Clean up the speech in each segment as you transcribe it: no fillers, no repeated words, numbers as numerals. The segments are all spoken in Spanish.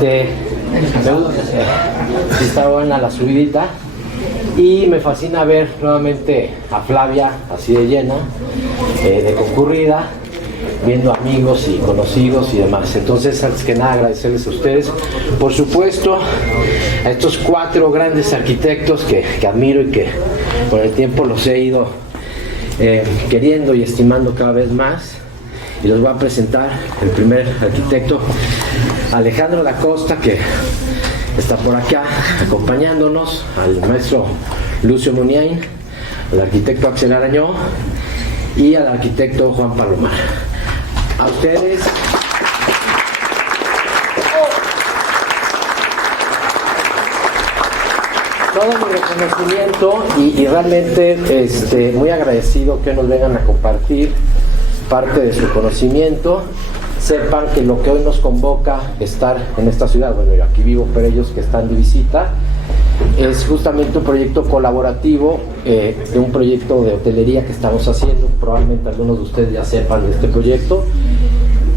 Me gusta, está buena la subidita. Y me fascina ver nuevamente a Flavia así de llena, de concurrida, viendo amigos y conocidos y demás. Entonces, antes que nada, agradecerles a ustedes, por supuesto, a estos 4 grandes arquitectos que admiro y que con el tiempo los he ido queriendo y estimando cada vez más. Y los voy a presentar. El primer arquitecto, Alejandro Da Costa, que está por acá acompañándonos, al maestro Lucio Muniain, al arquitecto Axel Arañó y al arquitecto Juan Palomar. A ustedes. Todo mi reconocimiento y realmente muy agradecido que nos vengan a compartir parte de su conocimiento. Sepan que lo que hoy nos convoca estar en esta ciudad, bueno, yo aquí vivo, pero ellos que están de visita, es justamente un proyecto colaborativo de un proyecto de hotelería que estamos haciendo. Probablemente algunos de ustedes ya sepan de este proyecto,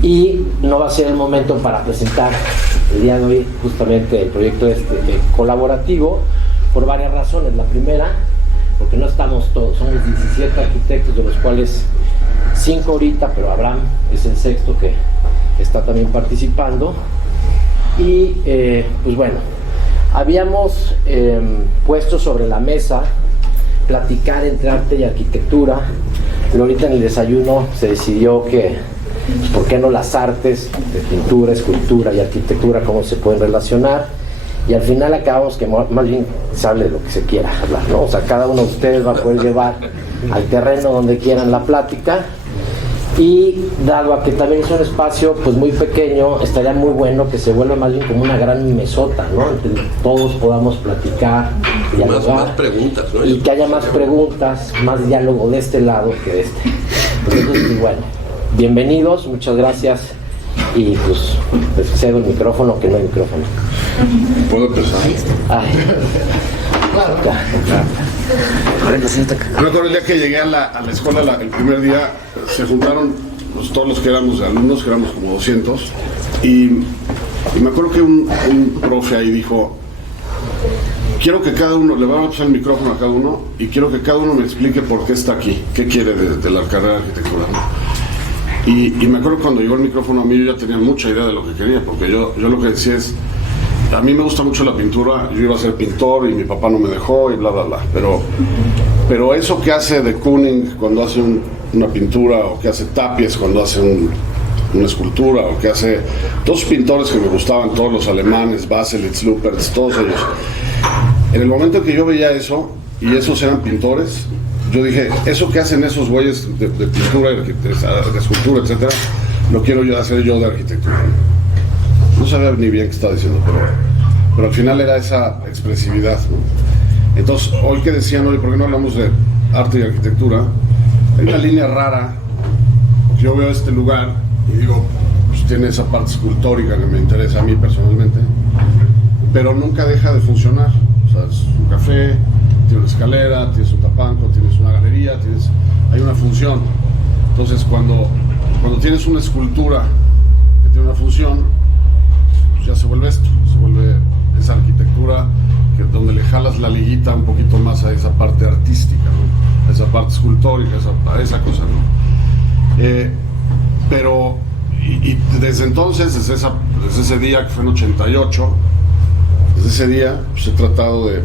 y no va a ser el momento para presentar el día de hoy justamente el proyecto colaborativo por varias razones. La primera, porque no estamos todos, somos 17 arquitectos, de los cuales 5 ahorita, pero Abraham es el 6º que está también participando. Y pues bueno, habíamos puesto sobre la mesa platicar entre arte y arquitectura, pero ahorita en el desayuno se decidió que pues, ¿por qué no las artes de pintura, escultura y arquitectura, cómo se pueden relacionar? Y al final acabamos que más bien se hable de lo que se quiera hablar, ¿no? O sea, cada uno de ustedes va a poder llevar al terreno donde quieran la plática. Y dado a que también es un espacio pues muy pequeño, estaría muy bueno que se vuelva más bien como una gran mesota, ¿no? Entre todos podamos platicar, dialogar, más preguntas, ¿no? Y que haya más preguntas, más diálogo de este lado que de este. Entonces, pues bueno, bienvenidos, muchas gracias. Y pues les cedo el micrófono, que no hay micrófono. ¿Puedo empezar? Ay. Claro. Me acuerdo el día que llegué a la escuela, el primer día, se juntaron pues, todos los que éramos alumnos, que éramos como 200, y me acuerdo que un profe ahí dijo: quiero que cada uno, le voy a pasar el micrófono a cada uno, y quiero que cada uno me explique por qué está aquí, qué quiere de la carrera de arquitectura, ¿no? Y me acuerdo cuando llegó el micrófono a mí, yo ya tenía mucha idea de lo que quería, porque yo lo que decía es: a mí me gusta mucho la pintura, yo iba a ser pintor y mi papá no me dejó y bla, bla, bla. Pero eso que hace de Kooning cuando hace una pintura, o que hace Tapies cuando hace una escultura, o que hace todos los pintores que me gustaban, todos los alemanes, Baselitz, Luppertz, todos ellos. En el momento que yo veía eso, y esos eran pintores, yo dije: eso que hacen esos güeyes de pintura, de escultura, etcétera, lo quiero yo hacer yo de arquitectura. No sabía ni bien qué estaba diciendo, pero al final era esa expresividad, ¿no? Entonces, hoy que decían: oye, ¿por qué no hablamos de arte y arquitectura? Hay una línea rara, porque yo veo este lugar y digo, pues tiene esa parte escultórica que me interesa a mí personalmente, pero nunca deja de funcionar. O sea, es un café, tiene una escalera, tienes un tapanco, tienes una galería, hay una función. Entonces, cuando tienes una escultura que tiene una función, ya se vuelve esto, se vuelve esa arquitectura donde le jalas la liguita un poquito más a esa parte artística, ¿no? A esa parte escultórica, a esa cosa, ¿no? Pero desde entonces, desde ese día que fue en 88, desde ese día pues, he tratado de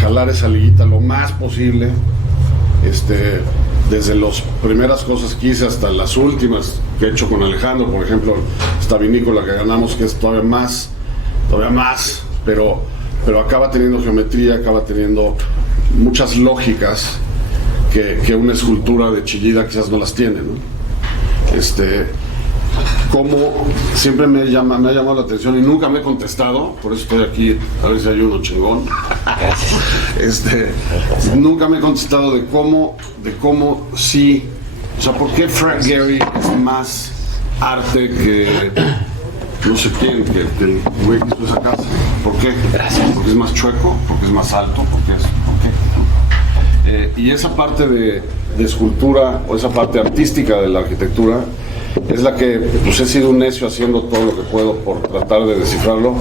jalar esa liguita lo más posible, desde las primeras cosas que hice hasta las últimas que he hecho con Alejandro, por ejemplo, esta vinícola que ganamos, que es todavía más, pero acaba teniendo geometría, acaba teniendo muchas lógicas que una escultura de Chillida quizás no las tiene, ¿no? Como siempre me ha llamado la atención y nunca me he contestado, por eso estoy aquí, a ver si hay uno chingón. Nunca me he contestado de cómo sí, o sea, ¿por qué Frank Gehry es más arte que no sé quién, que el güey que hizo esa casa? ¿Por qué? Porque es más chueco, porque es más alto, ¿por qué? Y esa parte de escultura o esa parte artística de la arquitectura es la que pues he sido un necio haciendo todo lo que puedo por tratar de descifrarlo,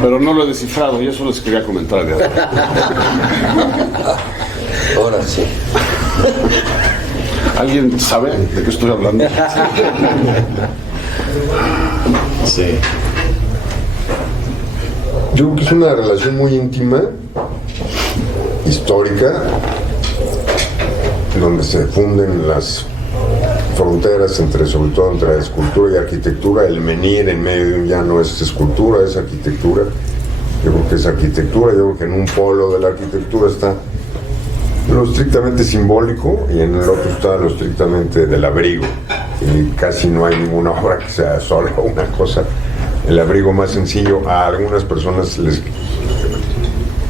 pero no lo he descifrado y eso les quería comentar el día de hoy. Ahora sí. ¿Alguien sabe de qué estoy hablando? Sí. Yo creo que es una relación muy íntima, histórica, donde se funden las fronteras sobre todo entre escultura y arquitectura. El menhir en medio ya no es escultura, es arquitectura. Yo creo que es arquitectura. Yo creo que en un polo de la arquitectura está lo estrictamente simbólico y en el otro está lo estrictamente del abrigo. Y casi no hay ninguna obra que sea solo una cosa. El abrigo más sencillo a algunas personas les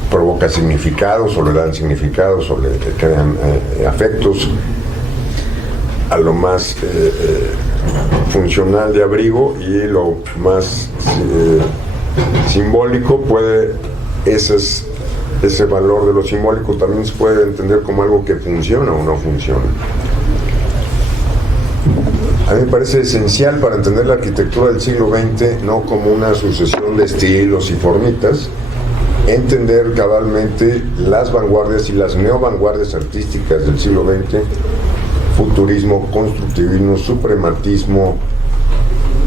provoca significados o le dan significados o le crean afectos. A lo más funcional de abrigo y lo más simbólico ese valor de lo simbólico también se puede entender como algo que funciona o no funciona. A mí me parece esencial para entender la arquitectura del siglo XX, no como una sucesión de estilos y formitas, entender cabalmente las vanguardias y las neovanguardias artísticas del siglo XX, futurismo, constructivismo, suprematismo,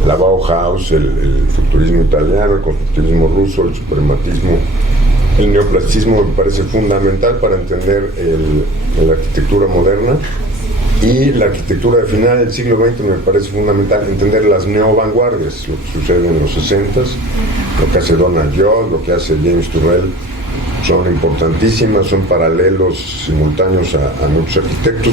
la Bauhaus, el futurismo italiano, el constructivismo ruso, el suprematismo, el neoplastismo me parece fundamental para entender la arquitectura moderna. Y la arquitectura de final del siglo XX me parece fundamental entender las neovanguardias, lo que sucede en los 60s, lo que hace Donald Judd, lo que hace James Turrell, son importantísimas, son paralelos simultáneos a muchos arquitectos.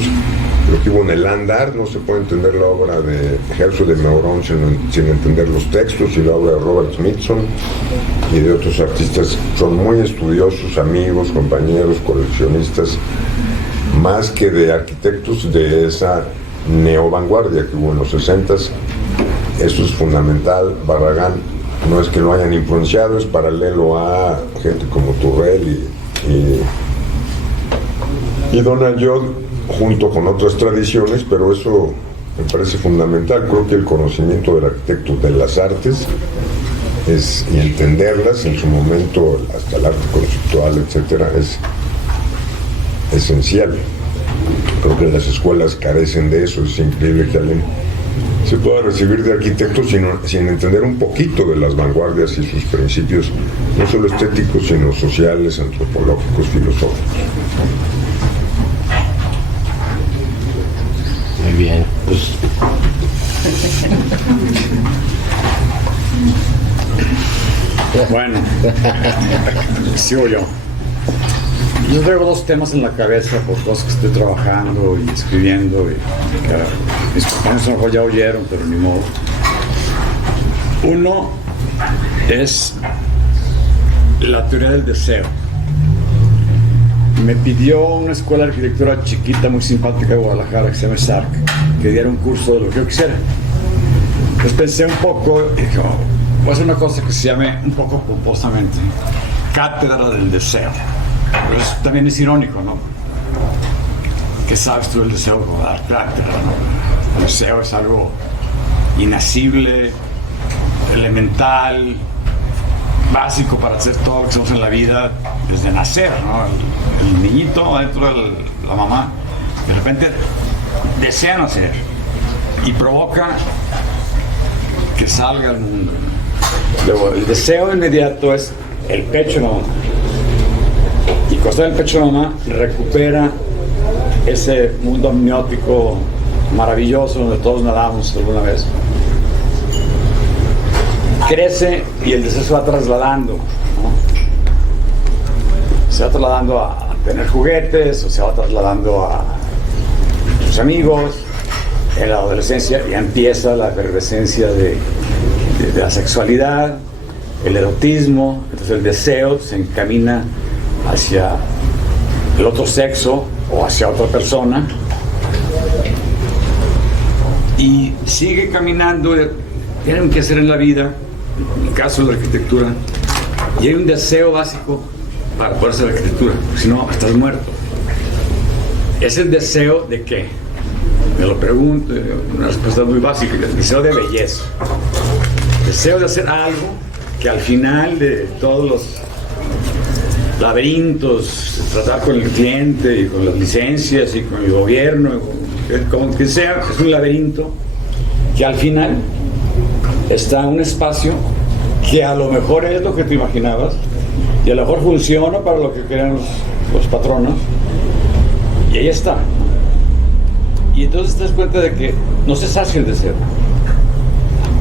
Lo que hubo en el Land Art, no se puede entender la obra de Herzog de Meuron sin entender los textos, y la obra de Robert Smithson y de otros artistas. Son muy estudiosos, amigos, compañeros, coleccionistas, más que de arquitectos de esa neovanguardia que hubo en los 60s. Eso es fundamental. Barragán no es que lo hayan influenciado, es paralelo a gente como Turrell y Donald Judd, junto con otras tradiciones, pero eso me parece fundamental. Creo que el conocimiento del arquitecto de las artes y entenderlas en su momento, hasta el arte conceptual, etcétera, es esencial. Creo que las escuelas carecen de eso. Es increíble que alguien se pueda recibir de arquitecto sin entender un poquito de las vanguardias y sus principios, no solo estéticos, sino sociales, antropológicos, filosóficos. Muy bien, pues. Bueno, sigo yo. Yo traigo dos temas en la cabeza por cosas que estoy trabajando y escribiendo y que mis compañeros a lo mejor ya oyeron, pero ni modo. Uno es la teoría del deseo. Me pidió una escuela de arquitectura chiquita, muy simpática de Guadalajara, que se llama SARC, que diera un curso de lo que yo quisiera. Entonces pensé un poco y dije, voy a hacer una cosa que se llame un poco pomposamente Cátedra del Deseo. Pero eso también es irónico, ¿no? ¿Qué sabes tú del deseo? Como dar cátedra, ¿no? El deseo es algo inasible, elemental, básico para hacer todo lo que hacemos en la vida desde nacer, ¿no? El niñito adentro de la mamá de repente desea nacer y provoca que salga al mundo. Luego, el deseo inmediato es el pecho de la mamá. Y cuando está en el pecho de la mamá, recupera ese mundo amniótico maravilloso donde todos nadamos alguna vez. Crece y el deseo se va trasladando, ¿no? Se va trasladando a tener juguetes, o se va trasladando a sus amigos. En la adolescencia ya empieza la efervescencia de la sexualidad, el erotismo. Entonces el deseo se encamina hacia el otro sexo o hacia otra persona y sigue caminando. Tienen que hacer en la vida, en el caso de la arquitectura, y hay un deseo básico para poder hacer arquitectura, si no estás muerto. Es el deseo de ¿qué? me lo pregunto, una respuesta muy básica: deseo de belleza, deseo de hacer algo que al final de todos los laberintos, tratar con el cliente y con las licencias y con el gobierno, como que sea, es un laberinto que al final está un espacio que a lo mejor es lo que te imaginabas y a lo mejor funciona para lo que querían los patronos, y ahí está. Y entonces te das cuenta de que no se sacia el deseo,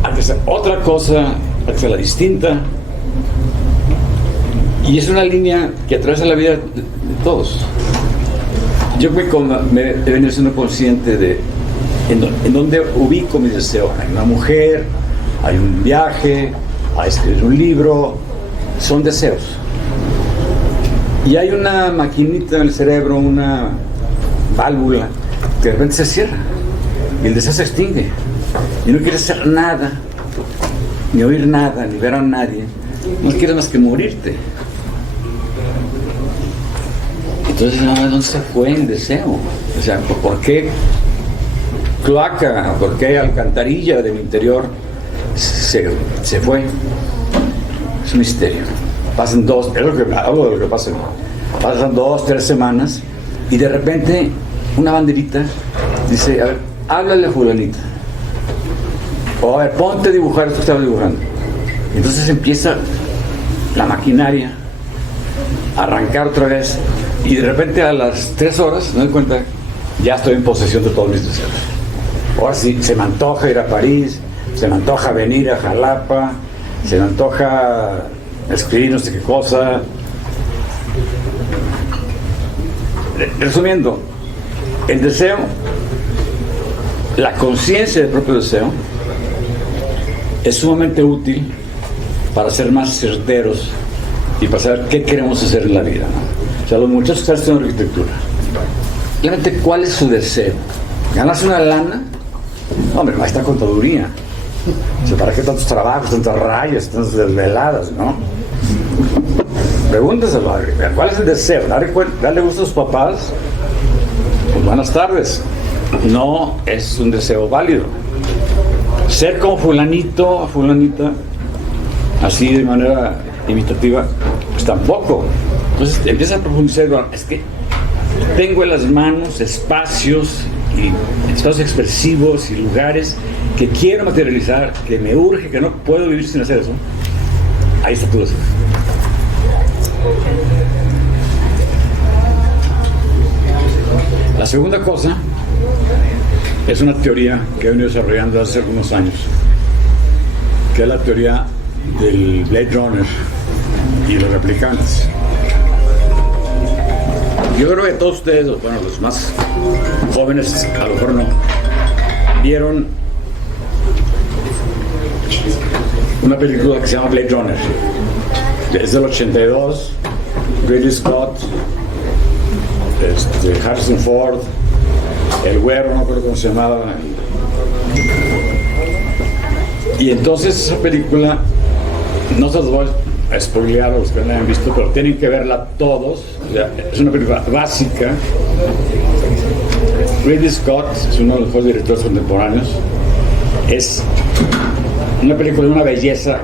hay que hacer otra cosa, hay que hacerla distinta, y es una línea que atraviesa la vida de todos. Yo me he venido siendo consciente de en dónde ubico mi deseo. Hay una mujer, hay un viaje, hay escribir un libro, son deseos. Y hay una maquinita en el cerebro, una válvula, que de repente se cierra y el deseo se extingue. Y no quieres hacer nada, ni oír nada, ni ver a nadie. No quieres más que morirte. Entonces, ¿dónde se fue el deseo? O sea, ¿por qué cloaca, por qué alcantarilla de mi interior se fue? Es un misterio. Pasan hablo de lo que pasa. Pasan 2, 3 semanas y de repente una banderita dice: a ver, háblale a fulanita, o a ver, ponte a dibujar esto que estaba dibujando. Entonces empieza la maquinaria a arrancar otra vez, y de repente a las 3 horas me doy cuenta, ya estoy en posesión de todos mis deseos. Ahora sí, se me antoja ir a París, se me antoja venir a Jalapa, se me antoja escribir no sé qué cosa. Resumiendo, el deseo, la conciencia del propio deseo, es sumamente útil para ser más certeros y para saber qué queremos hacer en la vida, ¿no? O sea, los muchachos que están en arquitectura, realmente, ¿cuál es su deseo? ¿Ganarse una lana? Hombre, ahí está contaduría. O sea, ¿para qué tantos trabajos, tantas rayas, tantas desveladas, no? Pregúnteselo, ¿cuál es el deseo? ¿Darle gusto a sus papás? Pues buenas tardes. No es un deseo válido. Ser como fulanito, fulanita, así de manera imitativa, pues tampoco. Entonces empieza a profundizar. Bueno, es que tengo en las manos espacios expresivos y lugares que quiero materializar, que me urge, que no puedo vivir sin hacer eso. Ahí está tu deseo. La segunda cosa es una teoría que he venido desarrollando hace algunos años, que es la teoría del Blade Runner y los replicantes. Yo creo que todos ustedes, bueno, los más jóvenes a lo mejor no, vieron una película que se llama Blade Runner. Es del 82, Ridley Scott, Harrison Ford, el güero, no recuerdo cómo se llamaba. Y entonces esa película, no se los voy a spoilear a los que no la hayan visto, pero tienen que verla todos. O sea, es una película básica. Ridley Scott es uno de los mejores directores contemporáneos. Es una película de una belleza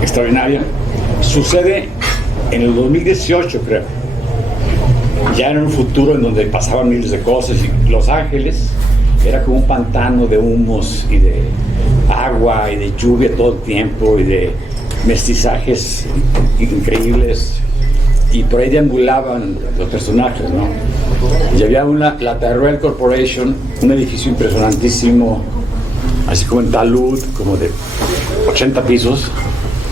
extraordinaria. Sucede en el 2018, creo. Ya en un futuro en donde pasaban miles de cosas, y Los Ángeles era como un pantano de humos y de agua y de lluvia todo el tiempo y de mestizajes increíbles, y por ahí deambulaban los personajes, ¿no? Y había la Tyrell Corporation, un edificio impresionantísimo, así como en talud, como de 80 pisos,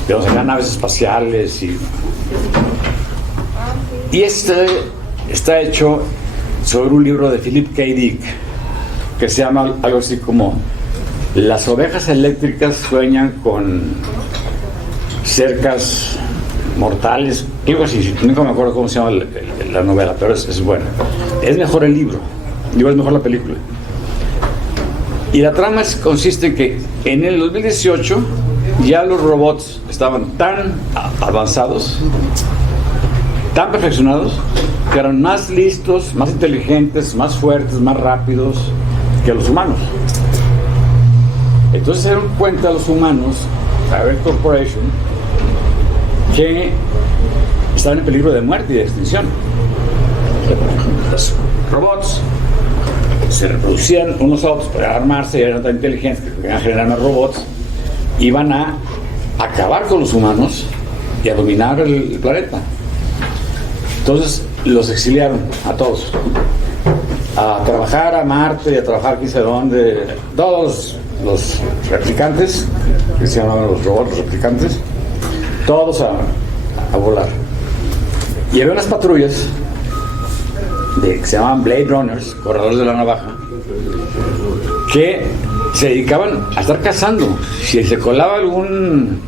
de donde había naves espaciales, y está hecho sobre un libro de Philip K. Dick que se llama algo así como Las ovejas eléctricas sueñan con cercas mortales, algo así. Nunca me acuerdo cómo se llama la novela, pero es buena. Es mejor el libro, es mejor la película. Y la trama consiste en que en el 2018 ya los robots estaban tan avanzados, tan perfeccionados que eran más listos, más inteligentes, más fuertes, más rápidos que los humanos. Entonces se dieron cuenta los humanos, Aver Corporation, que estaban en peligro de muerte y de extinción. Los robots se reproducían unos a otros para armarse, y eran tan inteligentes que podían generar más robots, iban a acabar con los humanos y a dominar el planeta. Entonces los exiliaron a todos a trabajar a Marte y a trabajar quién sabe dónde. Todos los replicantes, que se llamaban los robots replicantes, todos a volar. Y había unas patrullas que se llamaban Blade Runners, corredores de la navaja, que se dedicaban a estar cazando. Si se colaba algún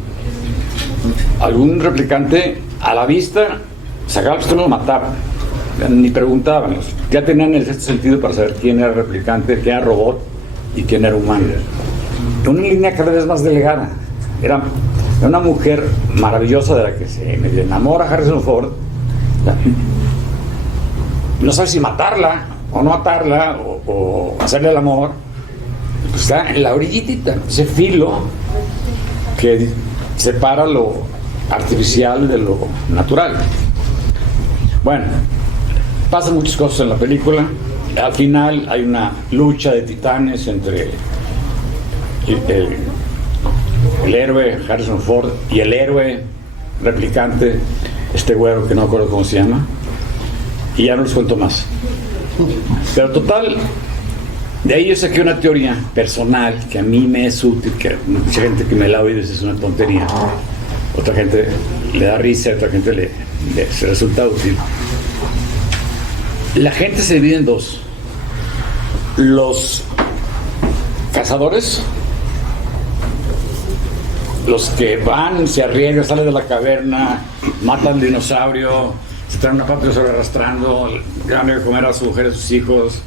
replicante a la vista, sacaba el pistola y lo mataban. Ni preguntaban. Ya tenían el sexto sentido para saber quién era replicante, quién era robot y quién era humano. Una línea cada vez más delgada. Era una mujer maravillosa de la que se medio enamora Harrison Ford. No sabe si matarla o no matarla o hacerle el amor. Pues está en la orillita, ese filo que separa lo artificial de lo natural. Bueno, pasan muchas cosas en la película. Al final hay una lucha de titanes entre el héroe Harrison Ford y el héroe replicante, este güero que no recuerdo cómo se llama, y ya no les cuento más. Pero total, de ahí yo saqué una teoría personal que a mí me es útil, que mucha gente que me la oye dice es una tontería, otra gente le da risa, otra gente le resulta útil. La gente se divide en dos: los cazadores, los que van, se arriesgan, salen de la caverna, matan dinosaurio, se traen una pata de dinosaurio arrastrando, le dan de comer a su mujer y a sus hijos.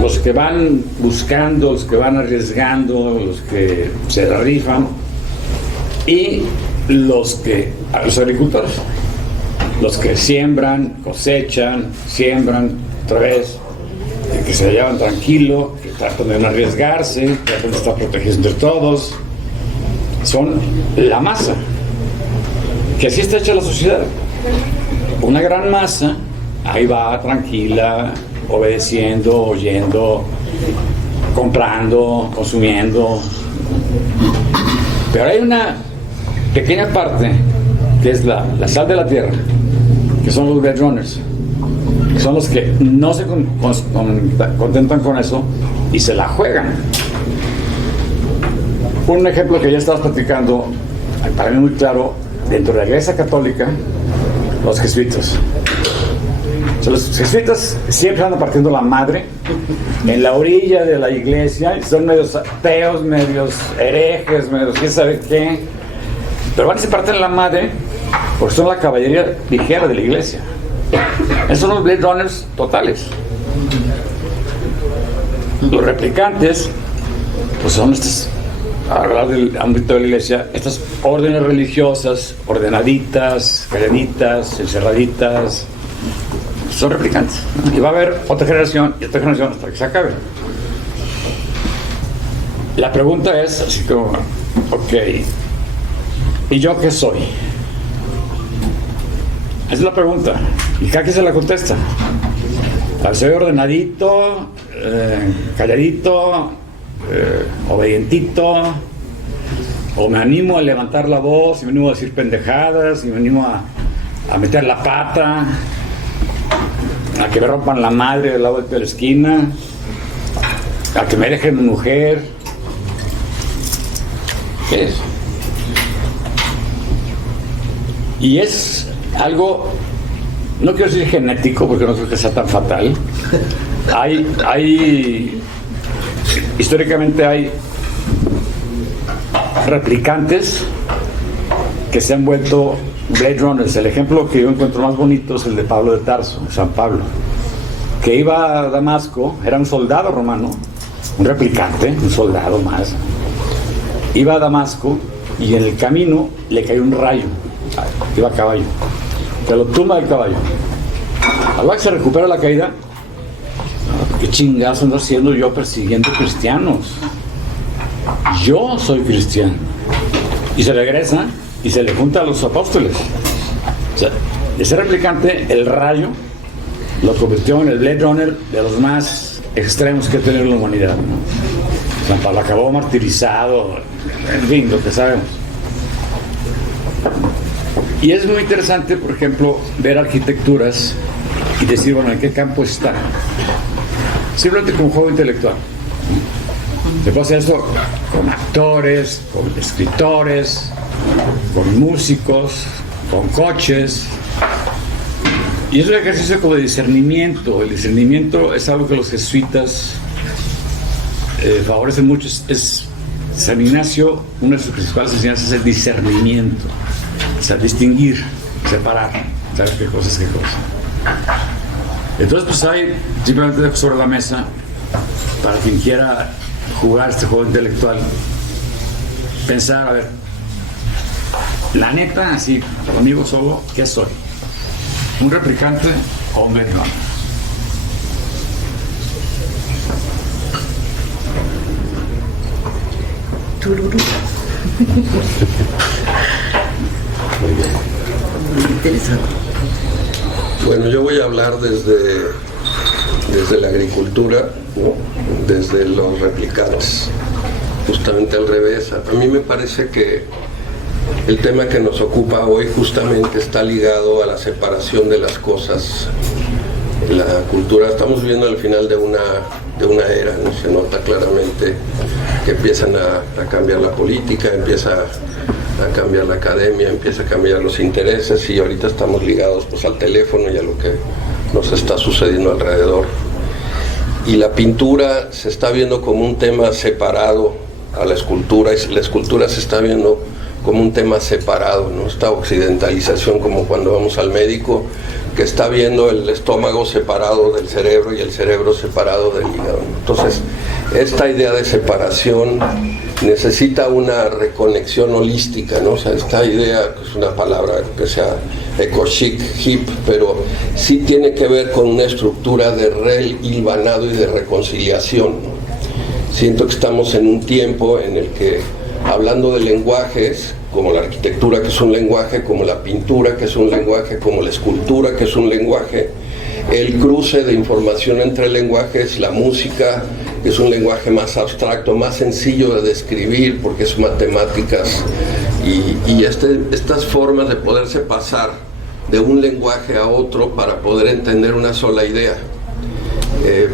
Los que van buscando, los que van arriesgando, los que se la rifan, y los agricultores, los que siembran, cosechan, siembran otra vez, que se llevan tranquilo, que tratan de no arriesgarse, tratan de estar protegidos entre todos. Son la masa, que así está hecha la sociedad. Una gran masa, ahí va tranquila, obedeciendo, oyendo, comprando, consumiendo. Pero hay una pequeña parte que es la sal de la tierra, que son los Blade Runners, que son los que no se contentan con eso y se la juegan. Un ejemplo que ya estabas platicando, para mí muy claro, dentro de la Iglesia Católica, los jesuitas. O sea, los jesuitas siempre andan partiendo la madre en la orilla de la iglesia, son medios ateos, medios herejes, medios quién sabe qué, pero van y se parten la madre porque son la caballería ligera de la iglesia. Esos son los Blade Runners totales. Los replicantes, pues son estos, a hablar del ámbito de la iglesia, estas órdenes religiosas, ordenaditas, calladitas, encerraditas, son replicantes. Y va a haber otra generación y otra generación hasta que se acabe. La pregunta es así como, ok, ¿y yo qué soy? Esa es la pregunta. Y cada quien se la contesta. Soy ordenadito, calladito, obedientito, o me animo a levantar la voz, y me animo a decir pendejadas, y me animo a meter la pata, a que me rompan la madre del lado de la esquina, a que me dejen mi mujer. ¿Qué es? Y es algo, no quiero decir genético porque no creo que sea tan fatal. Históricamente hay replicantes que se han vuelto Blade Runners. El ejemplo que yo encuentro más bonito es el de Pablo de Tarso, San Pablo, que iba a Damasco, era un soldado romano, un replicante, un soldado más. Iba a Damasco y en el camino le cayó un rayo iba a caballo, que lo tumba el caballo. A la que se recupera la caída, ¿qué chingazo ando haciendo yo persiguiendo cristianos? Yo soy cristiano. Y se regresa y se le junta a los apóstoles. O sea, ese replicante, el rayo, lo convirtió en el Blade Runner de los más extremos que ha tenido la humanidad, ¿no? San Pablo acabó martirizado, en fin, lo que sabemos. Y es muy interesante, por ejemplo, ver arquitecturas y decir, bueno, ¿en qué campo está? Simplemente como juego intelectual. Se puede hacer esto con actores, con escritores, con músicos, con coches. Y es un ejercicio como de discernimiento. El discernimiento es algo que los jesuitas favorecen mucho. Es San Ignacio, una de sus principales enseñanzas es el discernimiento. O sea, distinguir, separar, saber qué cosa es qué cosa. Entonces, pues hay, simplemente dejo sobre la mesa, para quien quiera jugar este juego intelectual, pensar, a ver, la neta, así, conmigo solo, ¿qué soy? ¿Un replicante o un Blade Runner? Tururú. Muy bien. Muy interesante. Bueno, yo voy a hablar desde la agricultura, ¿no? Desde los replicantes, justamente al revés. A mí me parece que el tema que nos ocupa hoy justamente está ligado a la separación de las cosas. La cultura, estamos viviendo al final de una era, ¿no? Se nota claramente que empiezan a cambiar la política, empieza a cambiar la academia, empieza a cambiar los intereses, y ahorita estamos ligados pues al teléfono y a lo que nos está sucediendo alrededor. Y la pintura se está viendo como un tema separado a la escultura, y la escultura se está viendo como un tema separado, ¿no? Esta occidentalización, como cuando vamos al médico, que está viendo el estómago separado del cerebro y el cerebro separado del hígado. Entonces, esta idea de separación necesita una reconexión holística, ¿no? O sea, esta idea, que es una palabra que sea eco-chic, hip, pero sí tiene que ver con una estructura de hilvanado y de reconciliación, ¿no? Siento que estamos en un tiempo en el que, hablando de lenguajes, como la arquitectura, que es un lenguaje, como la pintura, que es un lenguaje, como la escultura, que es un lenguaje, el cruce de información entre lenguajes, la música, que es un lenguaje más abstracto, más sencillo de describir, porque es matemáticas, y estas formas de poderse pasar de un lenguaje a otro para poder entender una sola idea.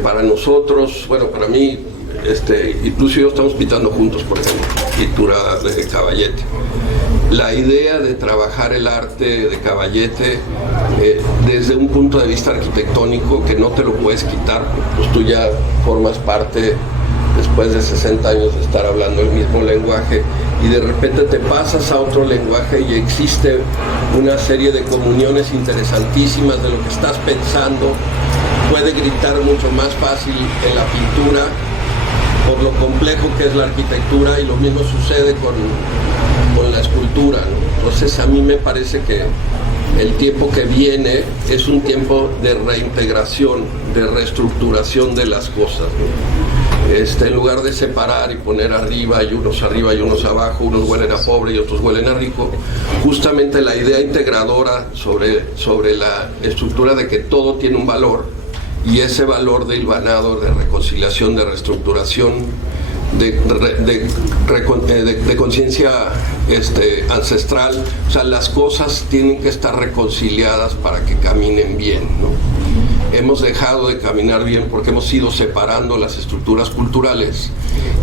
Para nosotros, bueno, para mí, incluso yo estamos pintando juntos, por ejemplo, pintura de Caballete. La idea de trabajar el arte de Caballete desde un punto de vista arquitectónico que no te lo puedes quitar, pues tú ya formas parte, después de 60 años de estar hablando el mismo lenguaje, y de repente te pasas a otro lenguaje y existe una serie de comuniones interesantísimas de lo que estás pensando. Puede gritar mucho más fácil en la pintura por lo complejo que es la arquitectura, y lo mismo sucede con la escultura, ¿no? Entonces a mí me parece que el tiempo que viene es un tiempo de reintegración, de reestructuración de las cosas, ¿no? En lugar de separar y poner arriba y unos abajo, unos huelen a pobre y otros huelen a rico, justamente la idea integradora sobre la estructura de que todo tiene un valor, y ese valor de hilvanado, de reconciliación, de reestructuración, de conciencia ancestral. O sea, las cosas tienen que estar reconciliadas para que caminen bien, ¿no? Hemos dejado de caminar bien porque hemos ido separando las estructuras culturales,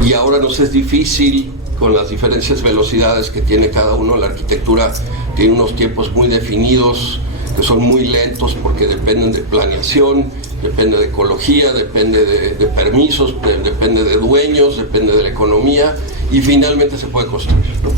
y ahora nos es difícil, con las diferentes velocidades que tiene cada uno. La arquitectura tiene unos tiempos muy definidos, que son muy lentos porque dependen de planeación, depende de ecología, depende de permisos, depende de dueños, depende de la economía, y finalmente se puede construir, ¿no?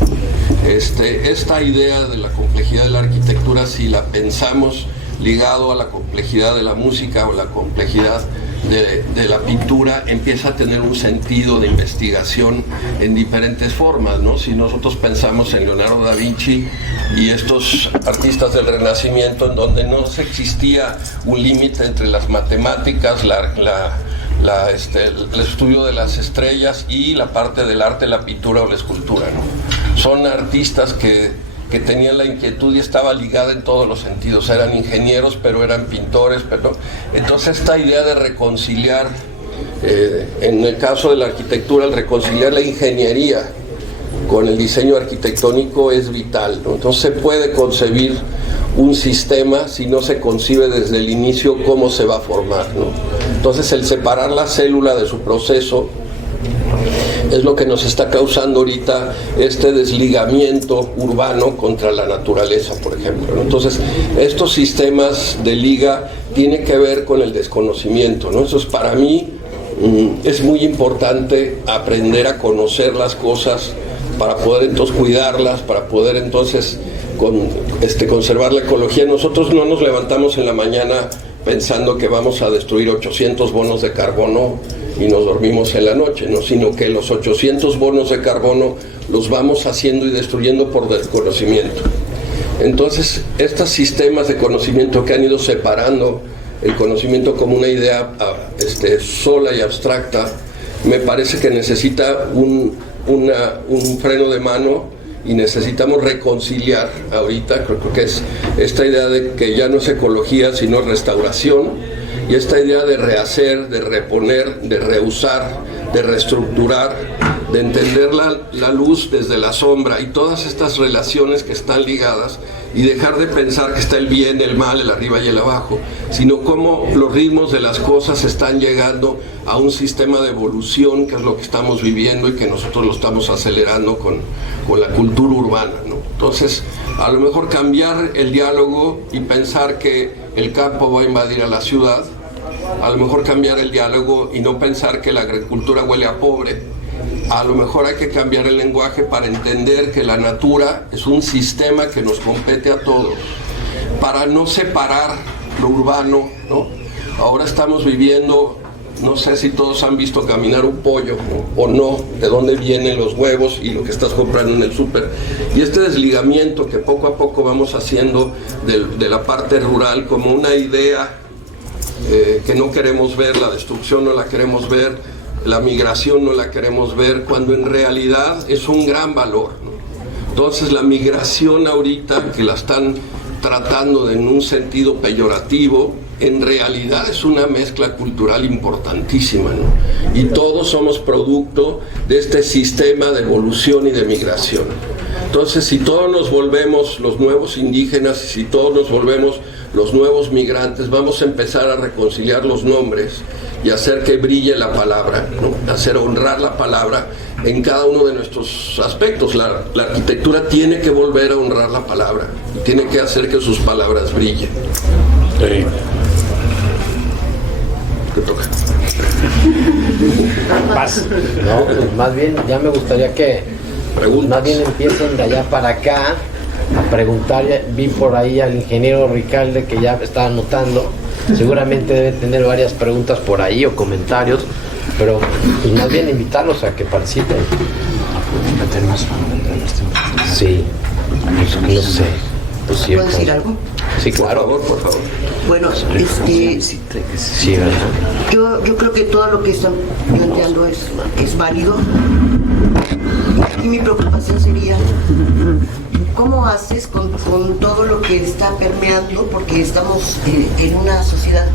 Esta idea de la complejidad de la arquitectura, si la pensamos ligado a la complejidad de la música o la complejidad de la pintura empieza a tener un sentido de investigación en diferentes formas, ¿no? Si nosotros pensamos en Leonardo da Vinci y estos artistas del Renacimiento, en donde no existía un límite entre las matemáticas, el estudio de las estrellas y la parte del arte, la pintura o la escultura, ¿no? Son artistas que tenían la inquietud y estaba ligada en todos los sentidos. Eran ingenieros, pero eran pintores, pero... Entonces esta idea de reconciliar, en el caso de la arquitectura, el reconciliar la ingeniería con el diseño arquitectónico es vital, ¿no? Entonces se puede concebir un sistema si no se concibe desde el inicio cómo se va a formar, ¿no? Entonces el separar la célula de su proceso es lo que nos está causando ahorita este desligamiento urbano contra la naturaleza, por ejemplo, ¿no? Entonces estos sistemas de liga tienen que ver con el desconocimiento, ¿no? Entonces para mí es muy importante aprender a conocer las cosas para poder entonces cuidarlas, para poder entonces conservar la ecología. Nosotros no nos levantamos en la mañana pensando que vamos a destruir 800 bonos de carbono y nos dormimos en la noche, ¿no? Sino que los 800 bonos de carbono los vamos haciendo y destruyendo por desconocimiento. Entonces, estos sistemas de conocimiento que han ido separando el conocimiento como una idea sola y abstracta, me parece que necesita un freno de mano, y necesitamos reconciliar ahorita, creo que es esta idea de que ya no es ecología sino restauración, y esta idea de rehacer, de reponer, de reusar, de reestructurar, de entender la luz desde la sombra y todas estas relaciones que están ligadas, y dejar de pensar que está el bien, el mal, el arriba y el abajo, sino cómo los ritmos de las cosas están llegando a un sistema de evolución, que es lo que estamos viviendo y que nosotros lo estamos acelerando con la cultura urbana, ¿no? Entonces, a lo mejor cambiar el diálogo y pensar que el campo va a invadir a la ciudad, a lo mejor cambiar el diálogo y no pensar que la agricultura huele a pobre. A lo mejor hay que cambiar el lenguaje para entender que la natura es un sistema que nos compete a todos, para no separar lo urbano, ¿no? Ahora estamos viviendo, no sé si todos han visto caminar un pollo, ¿no? O no, de dónde vienen los huevos y lo que estás comprando en el súper. Y este desligamiento que poco a poco vamos haciendo de la parte rural como una idea que no queremos ver, la destrucción no la queremos ver, la migración no la queremos ver, cuando en realidad es un gran valor, ¿no? Entonces la migración ahorita, que la están tratando en un sentido peyorativo, en realidad es una mezcla cultural importantísima, ¿no? Y todos somos producto de este sistema de evolución y de migración. Entonces, si todos nos volvemos los nuevos indígenas, si todos nos volvemos los nuevos migrantes, vamos a empezar a reconciliar los nombres y hacer que brille la palabra, ¿no? Hacer honrar la palabra en cada uno de nuestros aspectos. La arquitectura tiene que volver a honrar la palabra y tiene que hacer que sus palabras brillen. Sí. ¿Qué toca? No, pues más bien ya me gustaría que más bien empiecen de allá para acá a preguntar. Vi por ahí al ingeniero Ricalde que ya está anotando, seguramente debe tener varias preguntas por ahí o comentarios, pero pues más bien invitarlos a que participen. Sí, pues, no sé. Pues sí, ¿Puedo decir algo? Sí, claro. Por favor. Bueno, Sí, ¿verdad? yo creo que todo lo que están planteando es válido. Y mi preocupación sería, ¿cómo haces con todo lo que está permeando? Porque estamos en una sociedad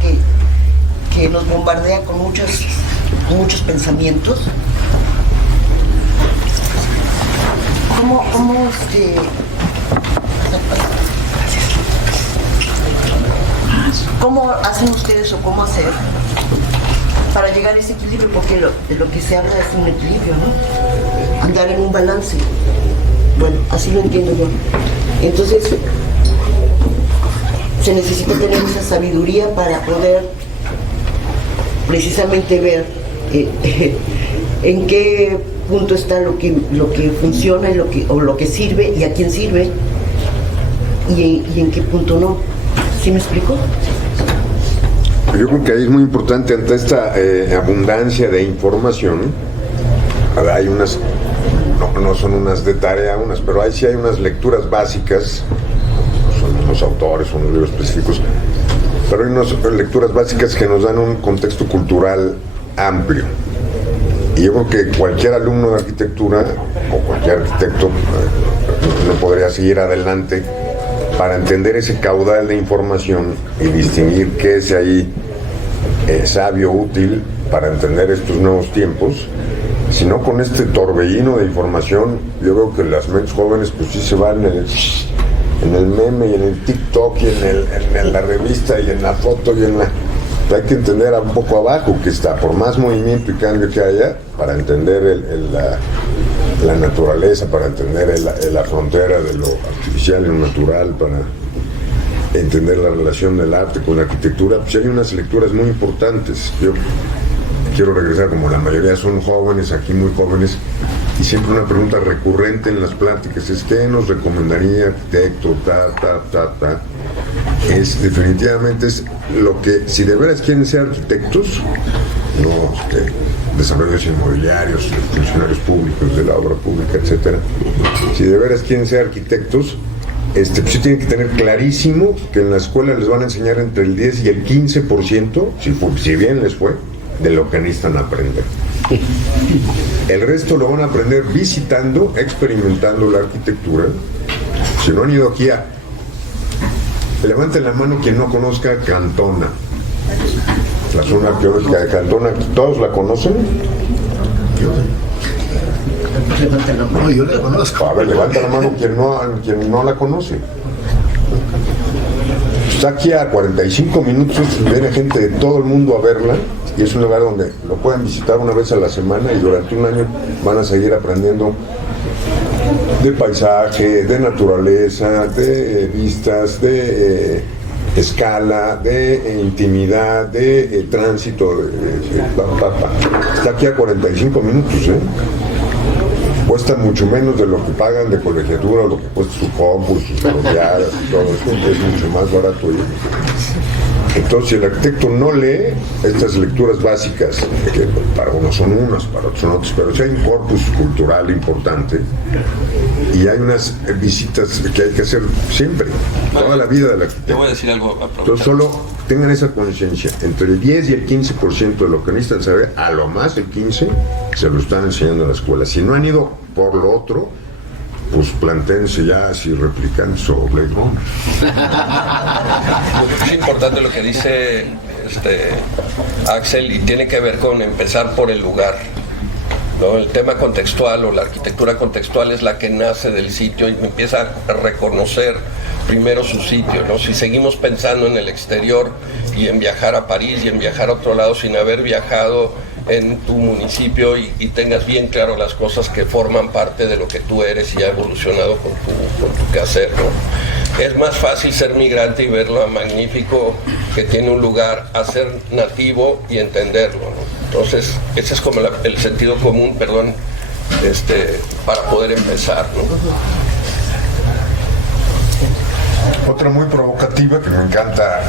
que nos bombardea con muchos pensamientos. ¿Cómo hacen ustedes o cómo hacer para llegar a ese equilibrio? Porque de lo que se habla es un equilibrio, ¿no? Andar en un balance. Bueno, así lo entiendo yo. Entonces, se necesita tener esa sabiduría para poder precisamente ver en qué punto está lo que funciona y lo que sirve y a quién sirve y en qué punto no. ¿Sí me explico? Yo creo que ahí es muy importante ante esta abundancia de información. Hay unas, no son unas de tarea, pero ahí sí hay unas lecturas básicas, son los autores, son los libros específicos, pero hay unas lecturas básicas que nos dan un contexto cultural amplio. Y yo creo que cualquier alumno de arquitectura o cualquier arquitecto no podría seguir adelante para entender ese caudal de información y distinguir qué es ahí sabio, útil para entender estos nuevos tiempos. Si no, con este torbellino de información, yo creo que las mentes jóvenes pues sí se van en el meme y en el TikTok y en la revista y en la foto y en la... Hay que entender un poco abajo que está, por más movimiento y cambio que haya, para entender la naturaleza, para entender la frontera de lo artificial y lo natural, para entender la relación del arte con la arquitectura, pues hay unas lecturas muy importantes. Yo quiero regresar, como la mayoría son jóvenes, aquí muy jóvenes, y siempre una pregunta recurrente en las pláticas es: ¿qué nos recomendaría arquitecto? Es definitivamente es lo que, si de veras quieren ser arquitectos, no desarrollos inmobiliarios, funcionarios públicos de la obra pública, etcétera, si de veras quieren ser arquitectos, pues sí tienen que tener clarísimo que en la escuela les van a enseñar entre el 10 y el 15%, si bien les fue, de lo que necesitan aprender. El resto lo van a aprender visitando, experimentando la arquitectura. Si no han ido aquí levanten la mano quien no conozca Cantona, la zona arqueológica de Cantona. ¿Todos la conocen? No, yo la conozco. A ver, levanta la mano quien no la conoce. Está aquí a 45 minutos, viene gente de todo el mundo a verla, y es un lugar donde lo pueden visitar una vez a la semana y durante un año van a seguir aprendiendo de paisaje, de naturaleza, de vistas, de escala, de intimidad, de tránsito. Está aquí a 45 minutos, Cuesta mucho menos de lo que pagan de colegiatura, lo que cuesta su compu, sus colegiadas y todo eso, es mucho más barato. Entonces, si el arquitecto no lee estas lecturas básicas, que para unos son unas, para otros son otros, pero si hay un corpus cultural importante y hay unas visitas que hay que hacer siempre, toda la vida del arquitecto. Te voy a decir algo. Entonces, solo tengan esa conciencia, entre el 10 y el 15% de lo que necesitan saber, a lo más el 15% se lo están enseñando en la escuela. Si no han ido por lo otro, pues plantéense ya si Replicantes o Blade Runner. Es importante lo que dice Axel, y tiene que ver con empezar por el lugar, ¿no? El tema contextual o la arquitectura contextual es la que nace del sitio y empieza a reconocer primero su sitio, ¿no? Si seguimos pensando en el exterior y en viajar a París y en viajar a otro lado sin haber viajado en tu municipio y tengas bien claro las cosas que forman parte de lo que tú eres y ha evolucionado con tu quehacer, ¿no? Es más fácil ser migrante y ver lo magnífico que tiene un lugar a ser nativo y entenderlo, ¿no? Entonces, ese es como el sentido común, para poder empezar, ¿no? Otra muy provocativa que me encanta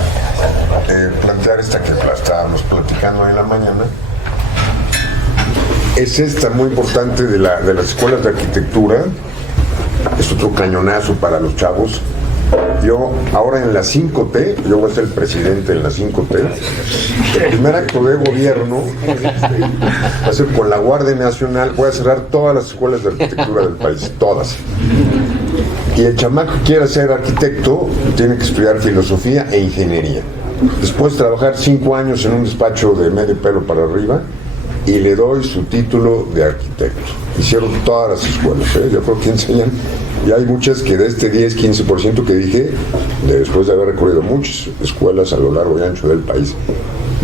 plantear, esta que la estábamos platicando en la mañana, es esta muy importante de las escuelas de arquitectura. Es otro cañonazo para los chavos. Yo ahora en la 5T, yo voy a ser el presidente en la 5T. El primer acto de gobierno va a ser con la Guardia Nacional. Voy a cerrar todas las escuelas de arquitectura del país, todas. Y el chamaco que quiera ser arquitecto tiene que estudiar filosofía e ingeniería. Después trabajar 5 años en un despacho de medio pelo para arriba y le doy su título de arquitecto. Hicieron todas las escuelas, yo creo que enseñan, y hay muchas que de este 10-15% que dije, después de haber recorrido muchas escuelas a lo largo y ancho del país,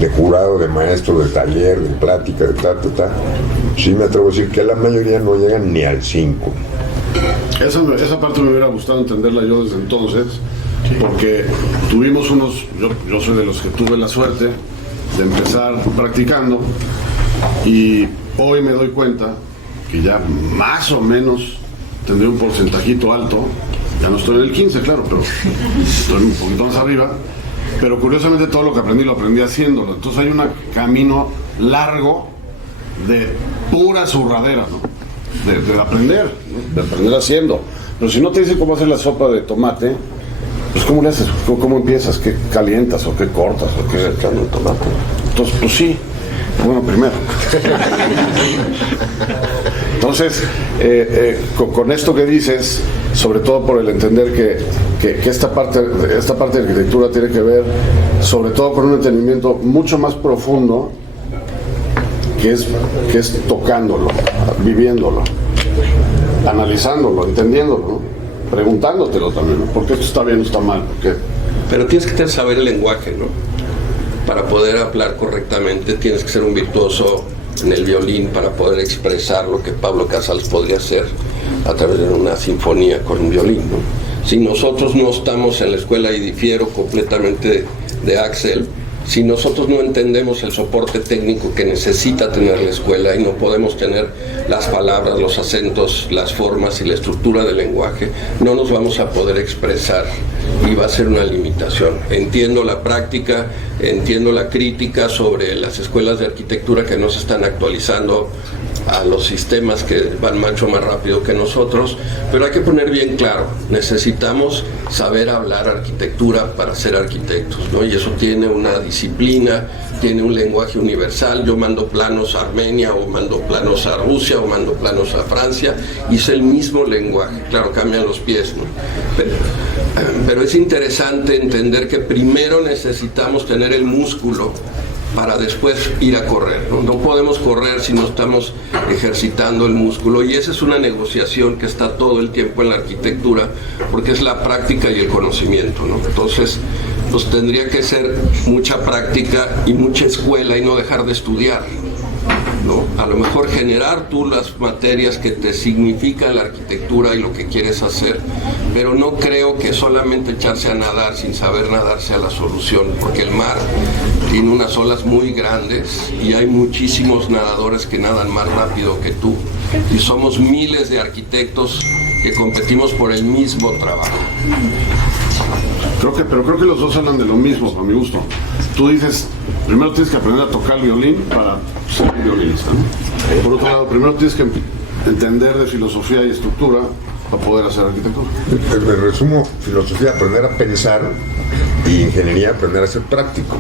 de jurado, de maestro, de taller, de plática, de sí me atrevo a decir que la mayoría no llegan ni al 5. Esa parte me hubiera gustado entenderla yo desde entonces, porque tuvimos yo soy de los que tuve la suerte de empezar practicando, y hoy me doy cuenta que ya más o menos tendré un porcentajito alto, ya no estoy en el 15, claro, pero estoy un poquito más arriba, pero curiosamente todo lo que aprendí lo aprendí haciéndolo. Entonces hay un camino largo de pura zurradera, ¿no? De aprender, ¿no? De aprender haciendo. Pero si no te dicen cómo hacer la sopa de tomate, pues ¿cómo le haces? ¿Cómo empiezas? ¿Qué calientas o qué cortas o qué echando el tomate? Entonces, pues sí, bueno, primero. Entonces, con esto que dices, sobre todo por el entender que esta parte de arquitectura tiene que ver sobre todo con un entendimiento mucho más profundo, que es tocándolo, viviéndolo, analizándolo, entendiéndolo, ¿no? Preguntándotelo también, ¿no? ¿Por qué esto está bien o está mal? ¿Por qué? Pero tienes que saber el lenguaje, ¿no? Para poder hablar correctamente tienes que ser un virtuoso en el violín para poder expresar lo que Pablo Casals podría hacer a través de una sinfonía con un violín, ¿no? Si nosotros no estamos en la escuela, y difiero completamente de Axel, si nosotros no entendemos el soporte técnico que necesita tener la escuela y no podemos tener las palabras, los acentos, las formas y la estructura del lenguaje, no nos vamos a poder expresar y va a ser una limitación. Entiendo la práctica, entiendo la crítica sobre las escuelas de arquitectura que no se están actualizando a los sistemas que van mucho más rápido que nosotros, pero hay que poner bien claro, necesitamos saber hablar arquitectura para ser arquitectos, ¿no? Y eso tiene una disciplina, tiene un lenguaje universal. Yo mando planos a Armenia, o mando planos a Rusia, o mando planos a Francia, y es el mismo lenguaje. Claro, cambian los pies, ¿no? Pero es interesante entender que primero necesitamos tener el músculo para después ir a correr, ¿no? No podemos correr si no estamos ejercitando el músculo, y esa es una negociación que está todo el tiempo en la arquitectura, porque es la práctica y el conocimiento, ¿no? Entonces, pues tendría que ser mucha práctica y mucha escuela y no dejar de estudiar, ¿no? A lo mejor generar tú las materias que te significa la arquitectura y lo que quieres hacer, pero no creo que solamente echarse a nadar sin saber nadar sea la solución, porque el mar tiene unas olas muy grandes y hay muchísimos nadadores que nadan más rápido que tú, y somos miles de arquitectos que competimos por el mismo trabajo. Pero creo que los dos hablan de lo mismo, a mi gusto. Tú dices, primero tienes que aprender a tocar el violín para ser un violinista, ¿no? Por otro lado, primero tienes que entender de filosofía y estructura para poder hacer arquitectura. En resumo, filosofía, aprender a pensar, y ingeniería, aprender a ser práctico.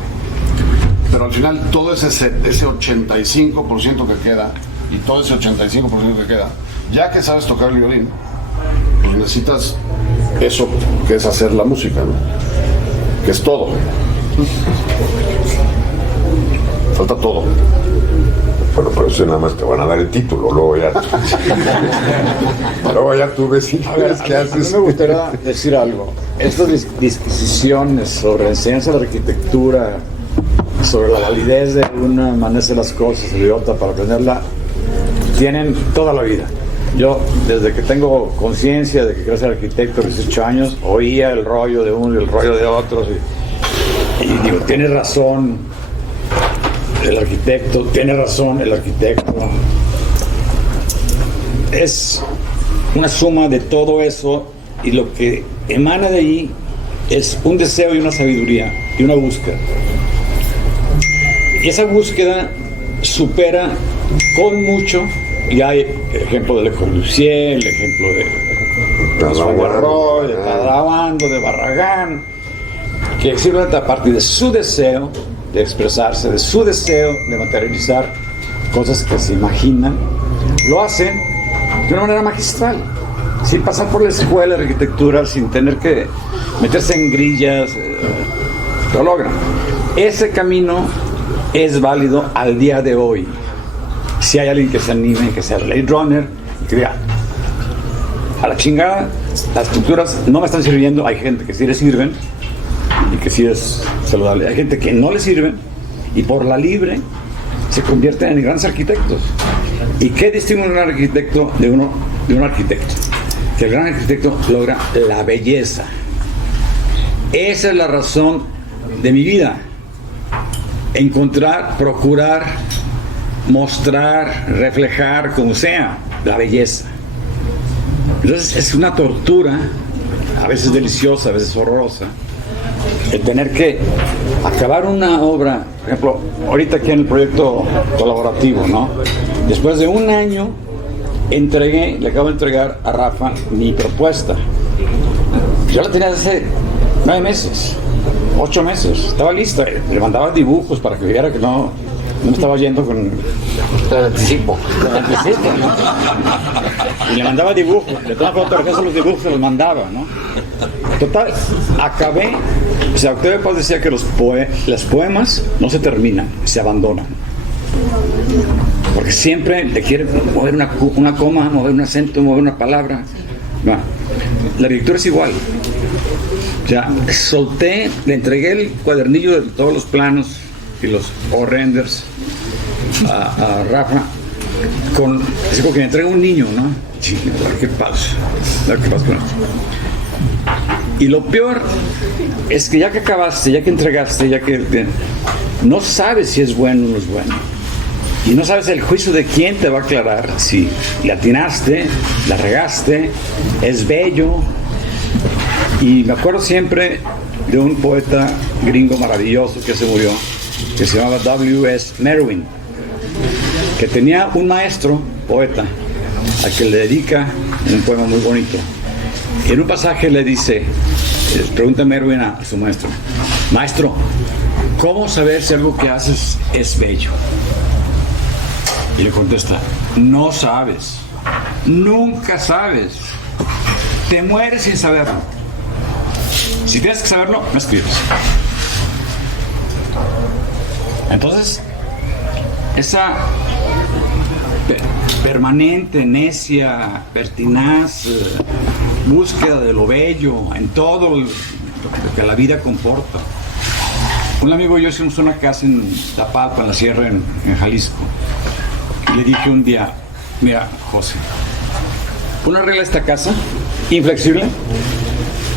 Pero al final todo ese 85% que queda, y todo ese 85% que queda, ya que sabes tocar el violín, pues necesitas eso que es hacer la música, ¿no? Que es todo. Falta todo. Bueno, por eso nada más te van a dar el título, luego ya tú ves qué haces. A mí me gustaría decir algo. Estas disquisiciones sobre la enseñanza de arquitectura, sobre la validez de una manera de hacer las cosas y de otra para aprenderla, tienen toda la vida. Yo, desde que tengo conciencia de que quiero ser arquitecto, 18 años, oía el rollo de uno y el rollo de otros, y digo, tiene razón el arquitecto, tiene razón el arquitecto. Es una suma de todo eso, y lo que emana de ahí es un deseo y una sabiduría y una búsqueda. Y esa búsqueda supera con mucho, y hay el ejemplo de Le Corbusier, el ejemplo de Roy, de Padrabando, de Barragán, que sirve a partir de su deseo de expresarse, de su deseo de materializar cosas que se imaginan, lo hacen de una manera magistral, sin pasar por la escuela de arquitectura, sin tener que meterse en grillas, lo logran. Ese camino es válido al día de hoy. Si hay alguien que se anime, que sea Blade Runner, que diga, a la chingada, las estructuras no me están sirviendo. Hay gente que sí le sirven y que sí es saludable. Hay gente que no le sirven y por la libre se convierten en grandes arquitectos. ¿Y qué distingue un gran arquitecto de un arquitecto? Que el gran arquitecto logra la belleza. Esa es la razón de mi vida. Encontrar, procurar, mostrar, reflejar, como sea, la belleza. Entonces es una tortura, a veces deliciosa, a veces horrorosa, el tener que acabar una obra, por ejemplo, ahorita aquí en el proyecto colaborativo, ¿no? Después de un año le acabo de entregar a Rafa mi propuesta. Yo la tenía hace 9 meses, 8 meses, estaba lista, le mandaba dibujos para que viera que no me estaba yendo con el anticipo. ¿no? Y le mandaba dibujos, le tomaba fotografías a los dibujos, se los mandaba, ¿no? Total, acabé. O sea, Octavio Paz decía que los poemas no se terminan, se abandonan. Porque siempre le quieren mover una coma, mover un acento, mover una palabra. No. La arquitectura es igual. O sea, le entregué el cuadernillo de todos los planos y los renders a Rafa así como que me entrega un niño, ¿no? Sí, a ver qué pasa con esto. Y lo peor es que ya que acabaste, ya que entregaste, no sabes si es bueno o no es bueno. Y no sabes el juicio de quién te va a aclarar si le atinaste, la regaste, es bello. Y me acuerdo siempre de un poeta gringo maravilloso que se murió, que se llamaba W.S. Merwin, que tenía un maestro, poeta, al que le dedica un poema muy bonito. Y en un pasaje le dice, pregunta Merwin a su maestro, maestro, ¿cómo saber si algo que haces es bello? Y le contesta, no sabes, nunca sabes, te mueres sin saberlo. Si tienes que saberlo, no escribes. Entonces, esa permanente, necia, pertinaz búsqueda de lo bello en todo lo que la vida comporta. Un amigo y yo hicimos una casa en Tapalpa, en la sierra, en Jalisco. Y le dije un día, mira, José, una regla de esta casa, inflexible,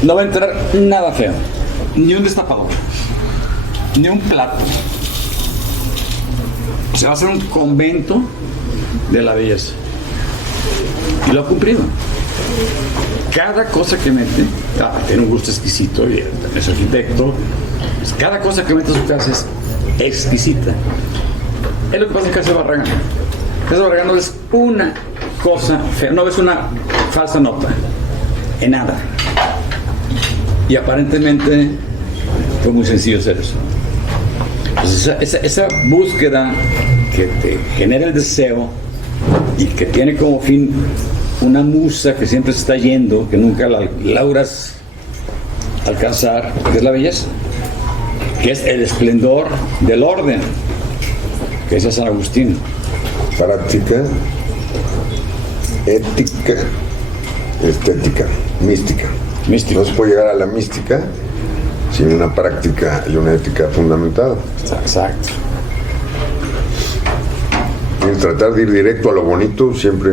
no va a entrar nada feo, ni un destapador, ni un plato. Se va a hacer un convento de la belleza. Y lo ha cumplido. Cada cosa que mete, tiene un gusto exquisito, y es arquitecto, pues cada cosa que mete a su casa es exquisita. Es lo que pasa en Casa de Barragán. Casa de Barragán no es una cosa fea, no es una falsa nota, en nada. Y aparentemente fue muy sencillo hacer eso. Entonces, esa búsqueda que te genera el deseo y que tiene como fin una musa que siempre se está yendo, que nunca la logras alcanzar, que es la belleza, que es el esplendor del orden, que es San Agustín. Práctica, ética, estética, mística. No se puede llegar a la mística sin una práctica y una ética fundamentada. Exacto. Y tratar de ir directo a lo bonito siempre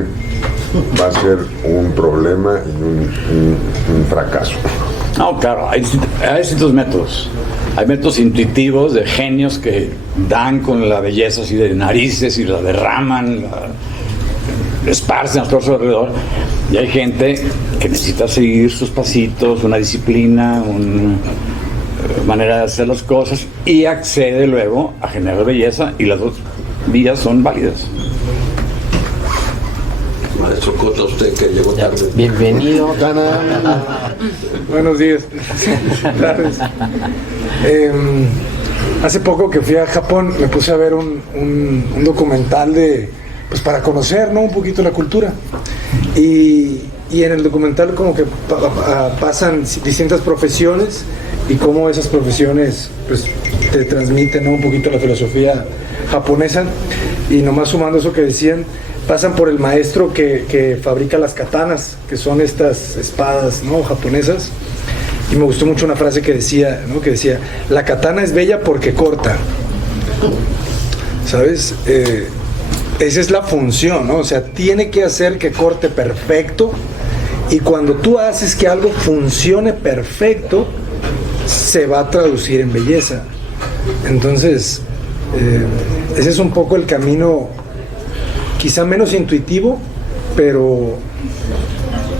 va a ser un problema y un fracaso. No, claro, hay distintos métodos. Hay métodos intuitivos de genios que dan con la belleza así de narices y la derraman, la esparcen a todo su alrededor. Y hay gente que necesita seguir sus pasitos, una disciplina, una manera de hacer las cosas y accede luego a generar belleza, y las dos vías son válidas. Maestro Cota, usted que llegó tarde. Bienvenido. Buenos días. Tardes. Hace poco que fui a Japón me puse a ver un documental pues para conocer, ¿no?, un poquito la cultura. Y en el documental como que pasan distintas profesiones y cómo esas profesiones pues te transmiten, ¿no?, un poquito la filosofía japonesa. Y nomás sumando eso que decían, pasan por el maestro que fabrica las katanas, que son estas espadas, ¿no?, japonesas. Y me gustó mucho una frase que decía, ¿no?, que decía, la katana es bella porque corta. ¿Sabes? Esa es la función, ¿no? O sea, tiene que hacer que corte perfecto, y cuando tú haces que algo funcione perfecto, se va a traducir en belleza. Entonces, ese es un poco el camino, quizá menos intuitivo, pero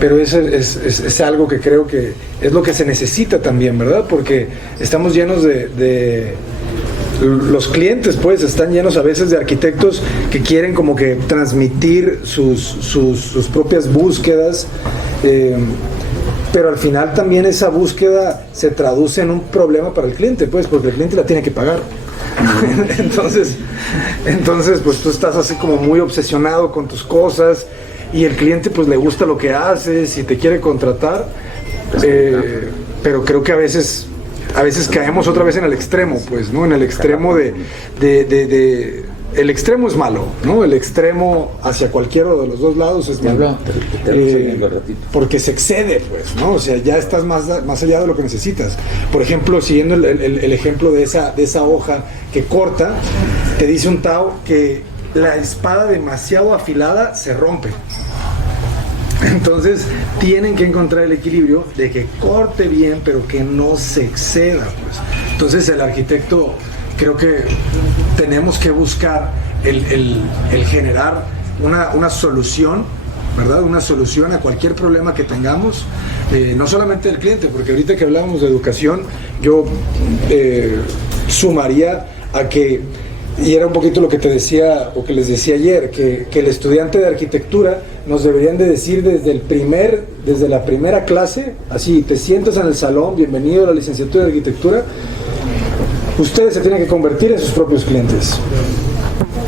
pero eso es algo que creo que es lo que se necesita también, ¿verdad? Porque estamos llenos de los clientes, pues, están llenos a veces de arquitectos que quieren como que transmitir sus propias búsquedas, pero al final también esa búsqueda se traduce en un problema para el cliente, pues, porque el cliente la tiene que pagar. entonces pues tú estás así como muy obsesionado con tus cosas y el cliente pues le gusta lo que haces y te quiere contratar, pero creo que a veces caemos otra vez en el extremo, pues, ¿no? En el extremo el extremo es malo, ¿no? El extremo hacia cualquiera de los dos lados es malo. Porque se excede, pues, ¿no? O sea, ya estás más allá de lo que necesitas. Por ejemplo, siguiendo el ejemplo de esa hoja que corta, te dice un Tao que la espada demasiado afilada se rompe. Entonces tienen que encontrar el equilibrio de que corte bien, pero que no se exceda, pues. Entonces el arquitecto, creo que tenemos que buscar el generar una solución, ¿verdad? Una solución a cualquier problema que tengamos, no solamente del cliente, porque ahorita que hablábamos de educación, yo sumaría a que, y era un poquito lo que te decía o que les decía ayer, que el estudiante de arquitectura nos deberían de decir desde la primera clase, así, te sientas en el salón, bienvenido a la licenciatura de arquitectura, ustedes se tienen que convertir en sus propios clientes.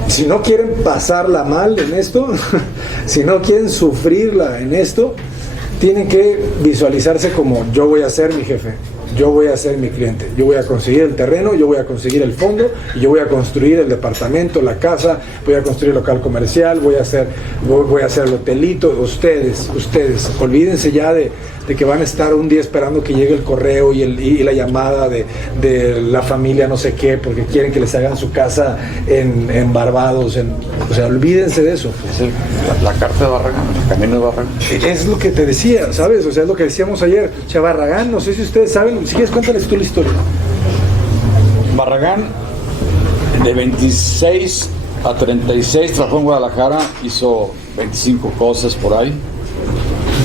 Si no quieren pasarla mal en esto, si no quieren sufrirla en esto, tienen que visualizarse como: yo voy a ser mi jefe, yo voy a ser mi cliente, yo voy a conseguir el terreno, yo voy a conseguir el fondo, y yo voy a construir el departamento, la casa, voy a construir el local comercial, voy a hacer el hotelito. Ustedes, olvídense ya de que van a estar un día esperando que llegue el correo y la llamada de la familia no sé qué, porque quieren que les hagan su casa en Barbados, o sea, olvídense de eso. La carta de Barragán, el camino de Barragán. Es lo que te decía, ¿sabes? O sea, es lo que decíamos ayer. O sea, Barragán, no sé si ustedes saben, si quieres cuéntales tú la historia. Barragán, de 26 a 36, trabajó en Guadalajara, hizo 25 cosas por ahí.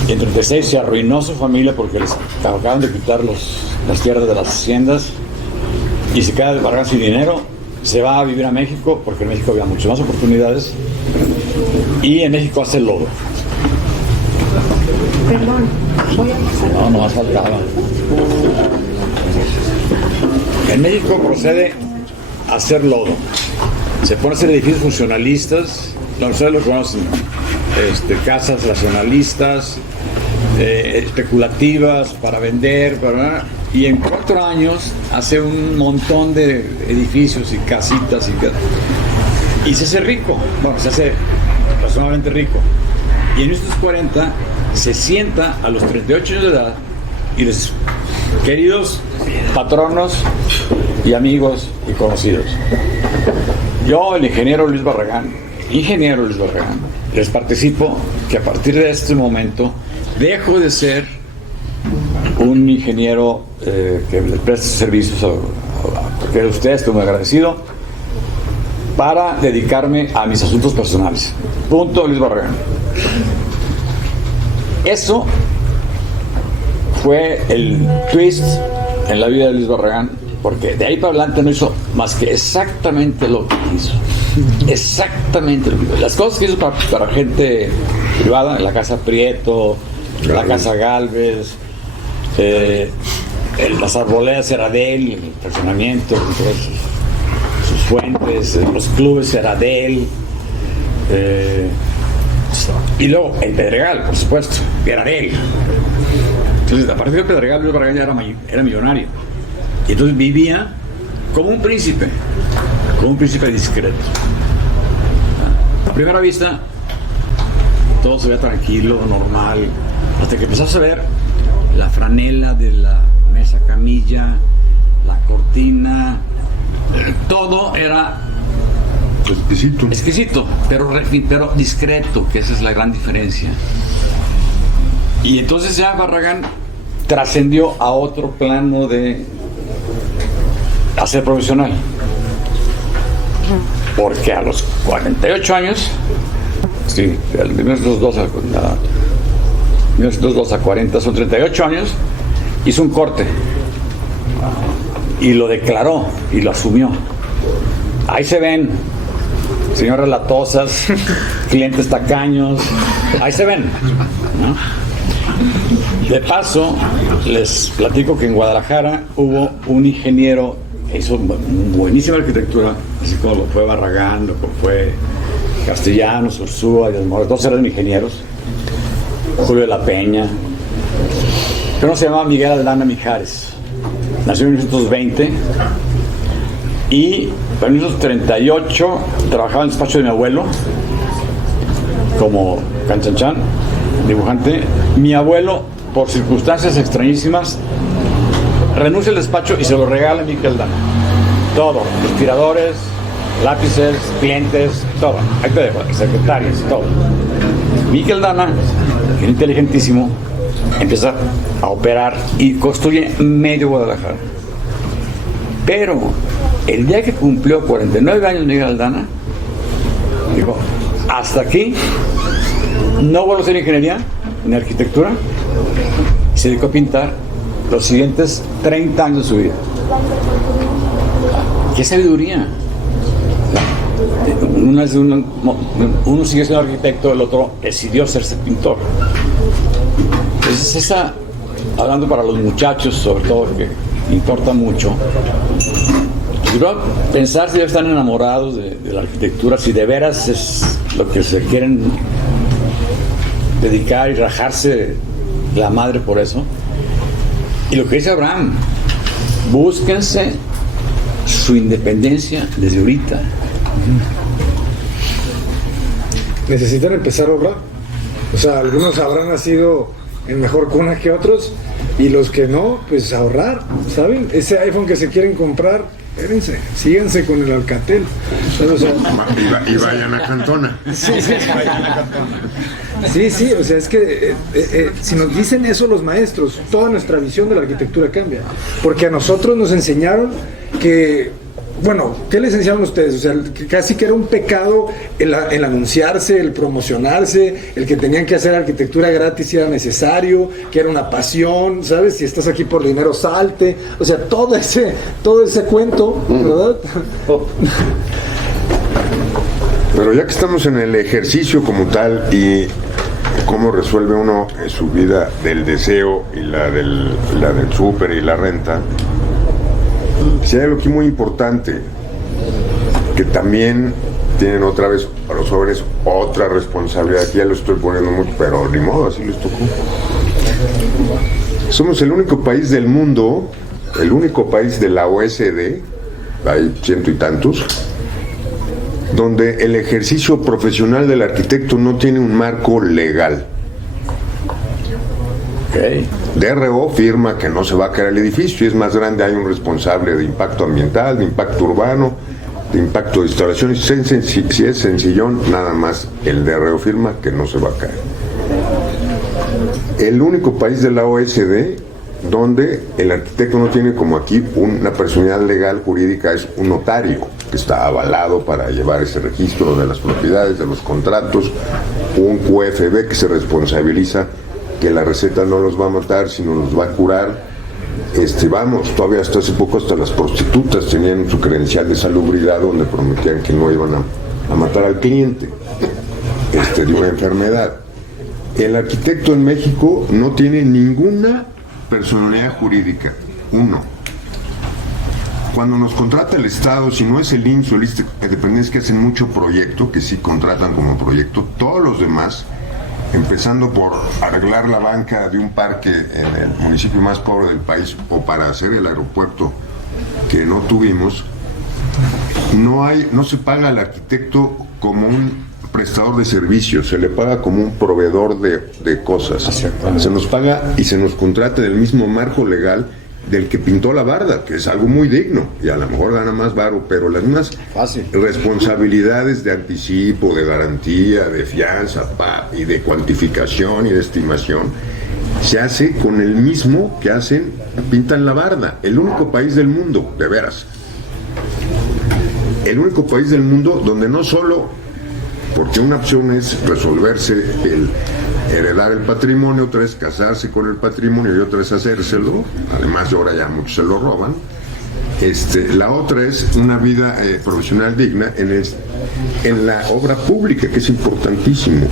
Y en 36 se arruinó su familia porque les acababan de quitar las tierras de las haciendas y se queda de Barragán sin dinero. Se va a vivir a México porque en México había muchas más oportunidades y en México hace lodo. Perdón, voy a pasar. No más faltaba. En México procede a hacer lodo. Se pone a hacer edificios funcionalistas, ustedes lo conocen, casas racionalistas, especulativas para vender, y en 4 años hace un montón de edificios y casitas y se hace rico, se hace razonablemente rico. Y en estos 40 se sienta a los 38 años de edad y les: queridos patronos y amigos y conocidos, yo, el ingeniero Luis Barragán, les participo que a partir de este momento dejo de ser un ingeniero que le preste servicios porque usted estoy muy agradecido, para dedicarme a mis asuntos personales. Punto, Luis Barragán. Eso fue el twist en la vida de Luis Barragán, porque de ahí para adelante no hizo más que exactamente lo que hizo. Exactamente lo que hizo. Las cosas que hizo para gente privada, en la Casa Prieto, la Casa Galvez, las arboledas era de él, el estacionamiento, sus fuentes, los clubes era de él, y luego el Pedregal, por supuesto, era de él. Entonces, a partir del Pedregal, Luis Barragán ya era millonario, y entonces vivía como un príncipe discreto. A primera vista todo se veía tranquilo, normal, hasta que empezás a ver la franela de la mesa camilla, la cortina, todo era exquisito, pero discreto, que esa es la gran diferencia. Y entonces ya Barragán trascendió a otro plano de hacer profesional, porque a los 48 años, sí, al menos los dos, 1902 a 40, son 38 años, hizo un corte y lo declaró y lo asumió. Ahí se ven señoras latosas, clientes tacaños, ahí se ven, ¿no? De paso, les platico que en Guadalajara hubo un ingeniero que hizo buenísima arquitectura, así como lo fue Barragán, lo que fue Castellanos, Ursúa y Desmoros, todos eran ingenieros, Julio de la Peña, pero no se llamaba Miguel Aldana Mijares, nació en 1920 y en 1938 trabajaba en el despacho de mi abuelo como canchanchan, dibujante. Mi abuelo, por circunstancias extrañísimas, renuncia al despacho y se lo regala a Miguel Aldana. Todo, inspiradores, lápices, clientes, todo. Ahí te dejo, secretarias, todo. Miguel Aldana, que era inteligentísimo, empieza a operar y construye medio Guadalajara. Pero el día que cumplió 49 años Miguel Aldana, dijo, hasta aquí, no vuelvo a hacer ingeniería ni arquitectura, y se dedicó a pintar los siguientes 30 años de su vida. ¡Qué sabiduría! Uno sigue siendo arquitecto, el otro decidió serse pintor. Entonces esa, hablando para los muchachos sobre todo, que importa mucho, yo creo pensar si ya están enamorados de la arquitectura, si de veras es lo que se quieren dedicar y rajarse la madre por eso. Y lo que dice Abraham, búsquense su independencia desde ahorita. Necesitan empezar a ahorrar. O sea, algunos habrán nacido en mejor cuna que otros, y los que no, pues ahorrar, ¿saben? Ese iPhone que se quieren comprar, espérense, síganse con el Alcatel. O sea, y vayan a Cantona. Sí, vayan a Cantona. Sí, o sea, es que si nos dicen eso los maestros, toda nuestra visión de la arquitectura cambia. Porque a nosotros nos enseñaron que, bueno, ¿qué les enseñaron ustedes? O sea, que casi que era un pecado el anunciarse, el promocionarse, el que tenían que hacer arquitectura gratis si era necesario, que era una pasión, ¿sabes? Si estás aquí por dinero, salte. O sea, todo ese cuento, ¿verdad? Pero ya que estamos en el ejercicio como tal y cómo resuelve uno su vida del deseo y la del súper y la renta, si hay algo aquí muy importante, que también tienen otra vez a los jóvenes otra responsabilidad, aquí ya lo estoy poniendo mucho, pero ni modo, así les tocó. Somos el único país del mundo, el único país de la OSD, hay 100 y tantos, donde el ejercicio profesional del arquitecto no tiene un marco legal. Okay. DRO firma que no se va a caer el edificio, y es más grande, hay un responsable de impacto ambiental, de impacto urbano, de impacto de instalaciones. Si es sencillón, nada más el DRO firma que no se va a caer. El único país de la OSD donde el arquitecto no tiene, como aquí, una personalidad legal jurídica, es un notario que está avalado para llevar ese registro de las propiedades, de los contratos, un QFB que se responsabiliza que la receta no los va a matar, sino los va a curar. Vamos, todavía hasta hace poco hasta las prostitutas tenían su credencial de salubridad donde prometían que no iban a matar al cliente de una enfermedad. El arquitecto en México no tiene ninguna personalidad jurídica, uno. Cuando nos contrata el Estado, si no es el IMSS o el ISSSTE, dependencias que hacen mucho proyecto, que sí contratan como proyecto, todos los demás, empezando por arreglar la banca de un parque en el municipio más pobre del país, o para hacer el aeropuerto que no tuvimos, no se paga al arquitecto como un prestador de servicios, se le paga como un proveedor de cosas. Se nos paga y se nos contrata en el mismo marco legal del que pintó la barda, que es algo muy digno, y a lo mejor gana más varo, pero las mismas responsabilidades de anticipo, de garantía, de fianza, y de cuantificación y de estimación, se hace con el mismo que pintan la barda. El único país del mundo, de veras, el único país del mundo donde no solo, porque una opción es resolverse heredar el patrimonio, otra es casarse con el patrimonio y otra es hacérselo, además de ahora ya muchos se lo roban. La otra es una vida profesional digna en la obra pública, que es importantísimo.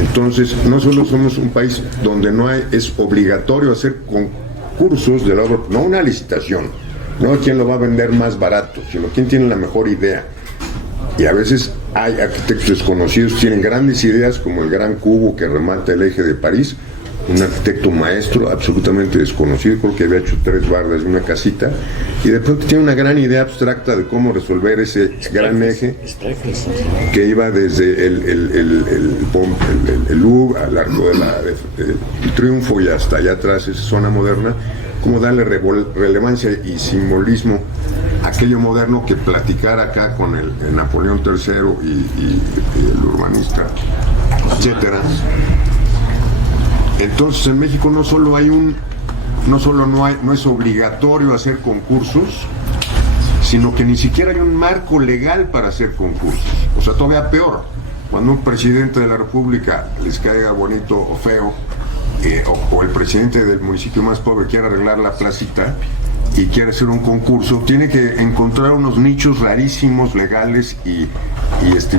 Entonces, no solo somos un país donde es obligatorio hacer concursos de la obra, no una licitación, no quién lo va a vender más barato, sino quién tiene la mejor idea. Y a veces hay arquitectos desconocidos que tienen grandes ideas, como el gran cubo que remata el eje de París, un arquitecto maestro absolutamente desconocido, creo que había hecho 3 bardas de una casita, y de pronto tiene una gran idea abstracta de cómo resolver ese gran eje que iba desde el Louvre al Arco del Triunfo y hasta allá atrás, esa zona moderna, cómo darle relevancia y simbolismo a aquello moderno que platicar acá con el Napoleón III y el urbanista, etcétera. Entonces en México no es obligatorio hacer concursos, sino que ni siquiera hay un marco legal para hacer concursos. O sea, todavía peor, cuando un presidente de la República les caiga bonito o feo, o el presidente del municipio más pobre quiere arreglar la placita y quiere hacer un concurso, tiene que encontrar unos nichos rarísimos legales y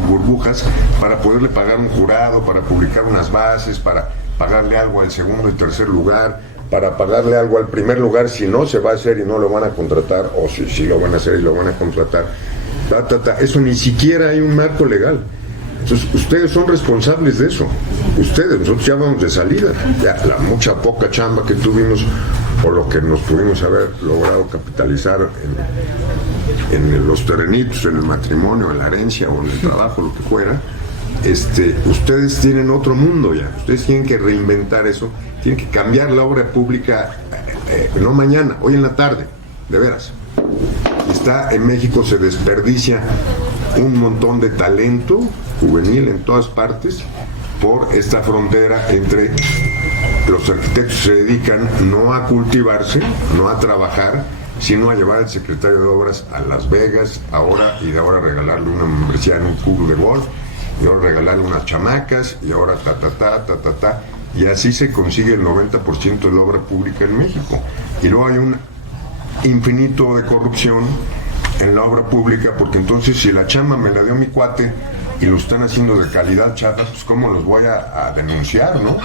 burbujas para poderle pagar un jurado, para publicar unas bases, para pagarle algo al segundo y tercer lugar, para pagarle algo al primer lugar si no se va a hacer y no lo van a contratar, o si lo van a hacer y lo van a contratar. Eso ni siquiera hay un marco legal. Entonces, ustedes son responsables de eso. Nosotros ya vamos de salida. Ya la poca chamba que tuvimos, o lo que nos pudimos haber logrado capitalizar en los terrenitos, en el matrimonio, en la herencia o en el trabajo, lo que fuera, ustedes tienen otro mundo ya. Ustedes tienen que reinventar eso, tienen que cambiar la obra pública, no mañana, hoy en la tarde, de veras. En México se desperdicia un montón de talento juvenil en todas partes por esta frontera entre los arquitectos que se dedican no a cultivarse, no a trabajar, sino a llevar al secretario de Obras a Las Vegas y de ahora regalarle una membresía en un club de golf, y ahora regalarle unas chamacas, y ahora y así se consigue el 90% de la obra pública en México. Y luego hay un infinito de corrupción en la obra pública, porque entonces si la chamba me la dio mi cuate y lo están haciendo de calidad chata, pues cómo los voy a denunciar, ¿no?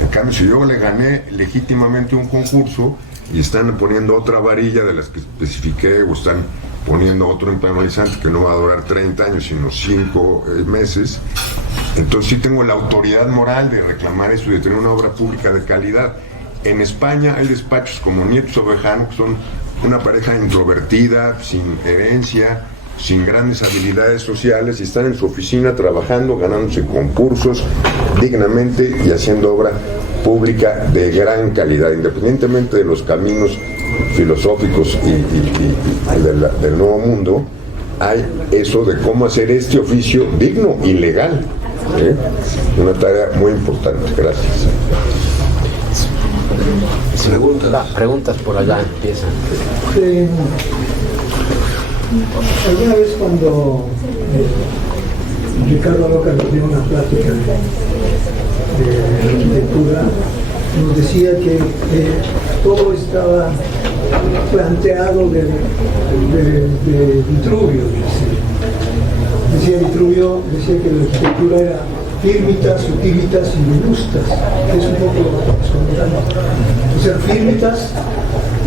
En cambio, si yo le gané legítimamente un concurso y están poniendo otra varilla de las que especifiqué, o están poniendo otro impermeabilizante que no va a durar 30 años, sino 5 meses, entonces sí tengo la autoridad moral de reclamar eso y de tener una obra pública de calidad. En España hay despachos como Nietos Ovejano, que son una pareja introvertida, sin herencia, sin grandes habilidades sociales, y están en su oficina trabajando, ganándose concursos dignamente y haciendo obra pública de gran calidad, independientemente de los caminos filosóficos y del nuevo mundo. Hay eso de cómo hacer este oficio digno y legal. Una tarea muy importante. Gracias. Preguntas por allá empiezan. Alguna vez cuando Ricardo Roca nos dio una plática de arquitectura, nos decía que todo estaba planteado de Vitruvio. Decía Vitruvio, decía que la arquitectura era firmitas, utilitas y venustas, que es un poco lo o sea, firmitas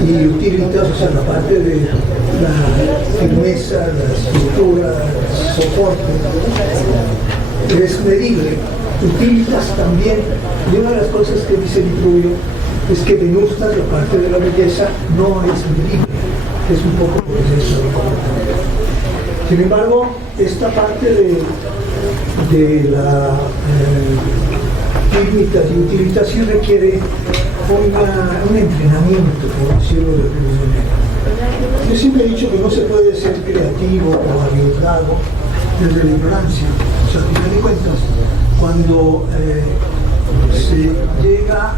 y utilitas, o sea, la parte de la firmeza, la estructura, el soporte, es medible. Utilitas también, y una de las cosas que dice Vitruvio es que venustas, la parte de la belleza, no es medible, es un poco eso. Sin embargo, esta parte de la firmitas y utilitas sí requiere un entrenamiento, por decirlo de alguna manera. Yo siempre he dicho que no se puede ser creativo o arriesgado desde la ignorancia. O sea, al final de cuentas, cuando se llega a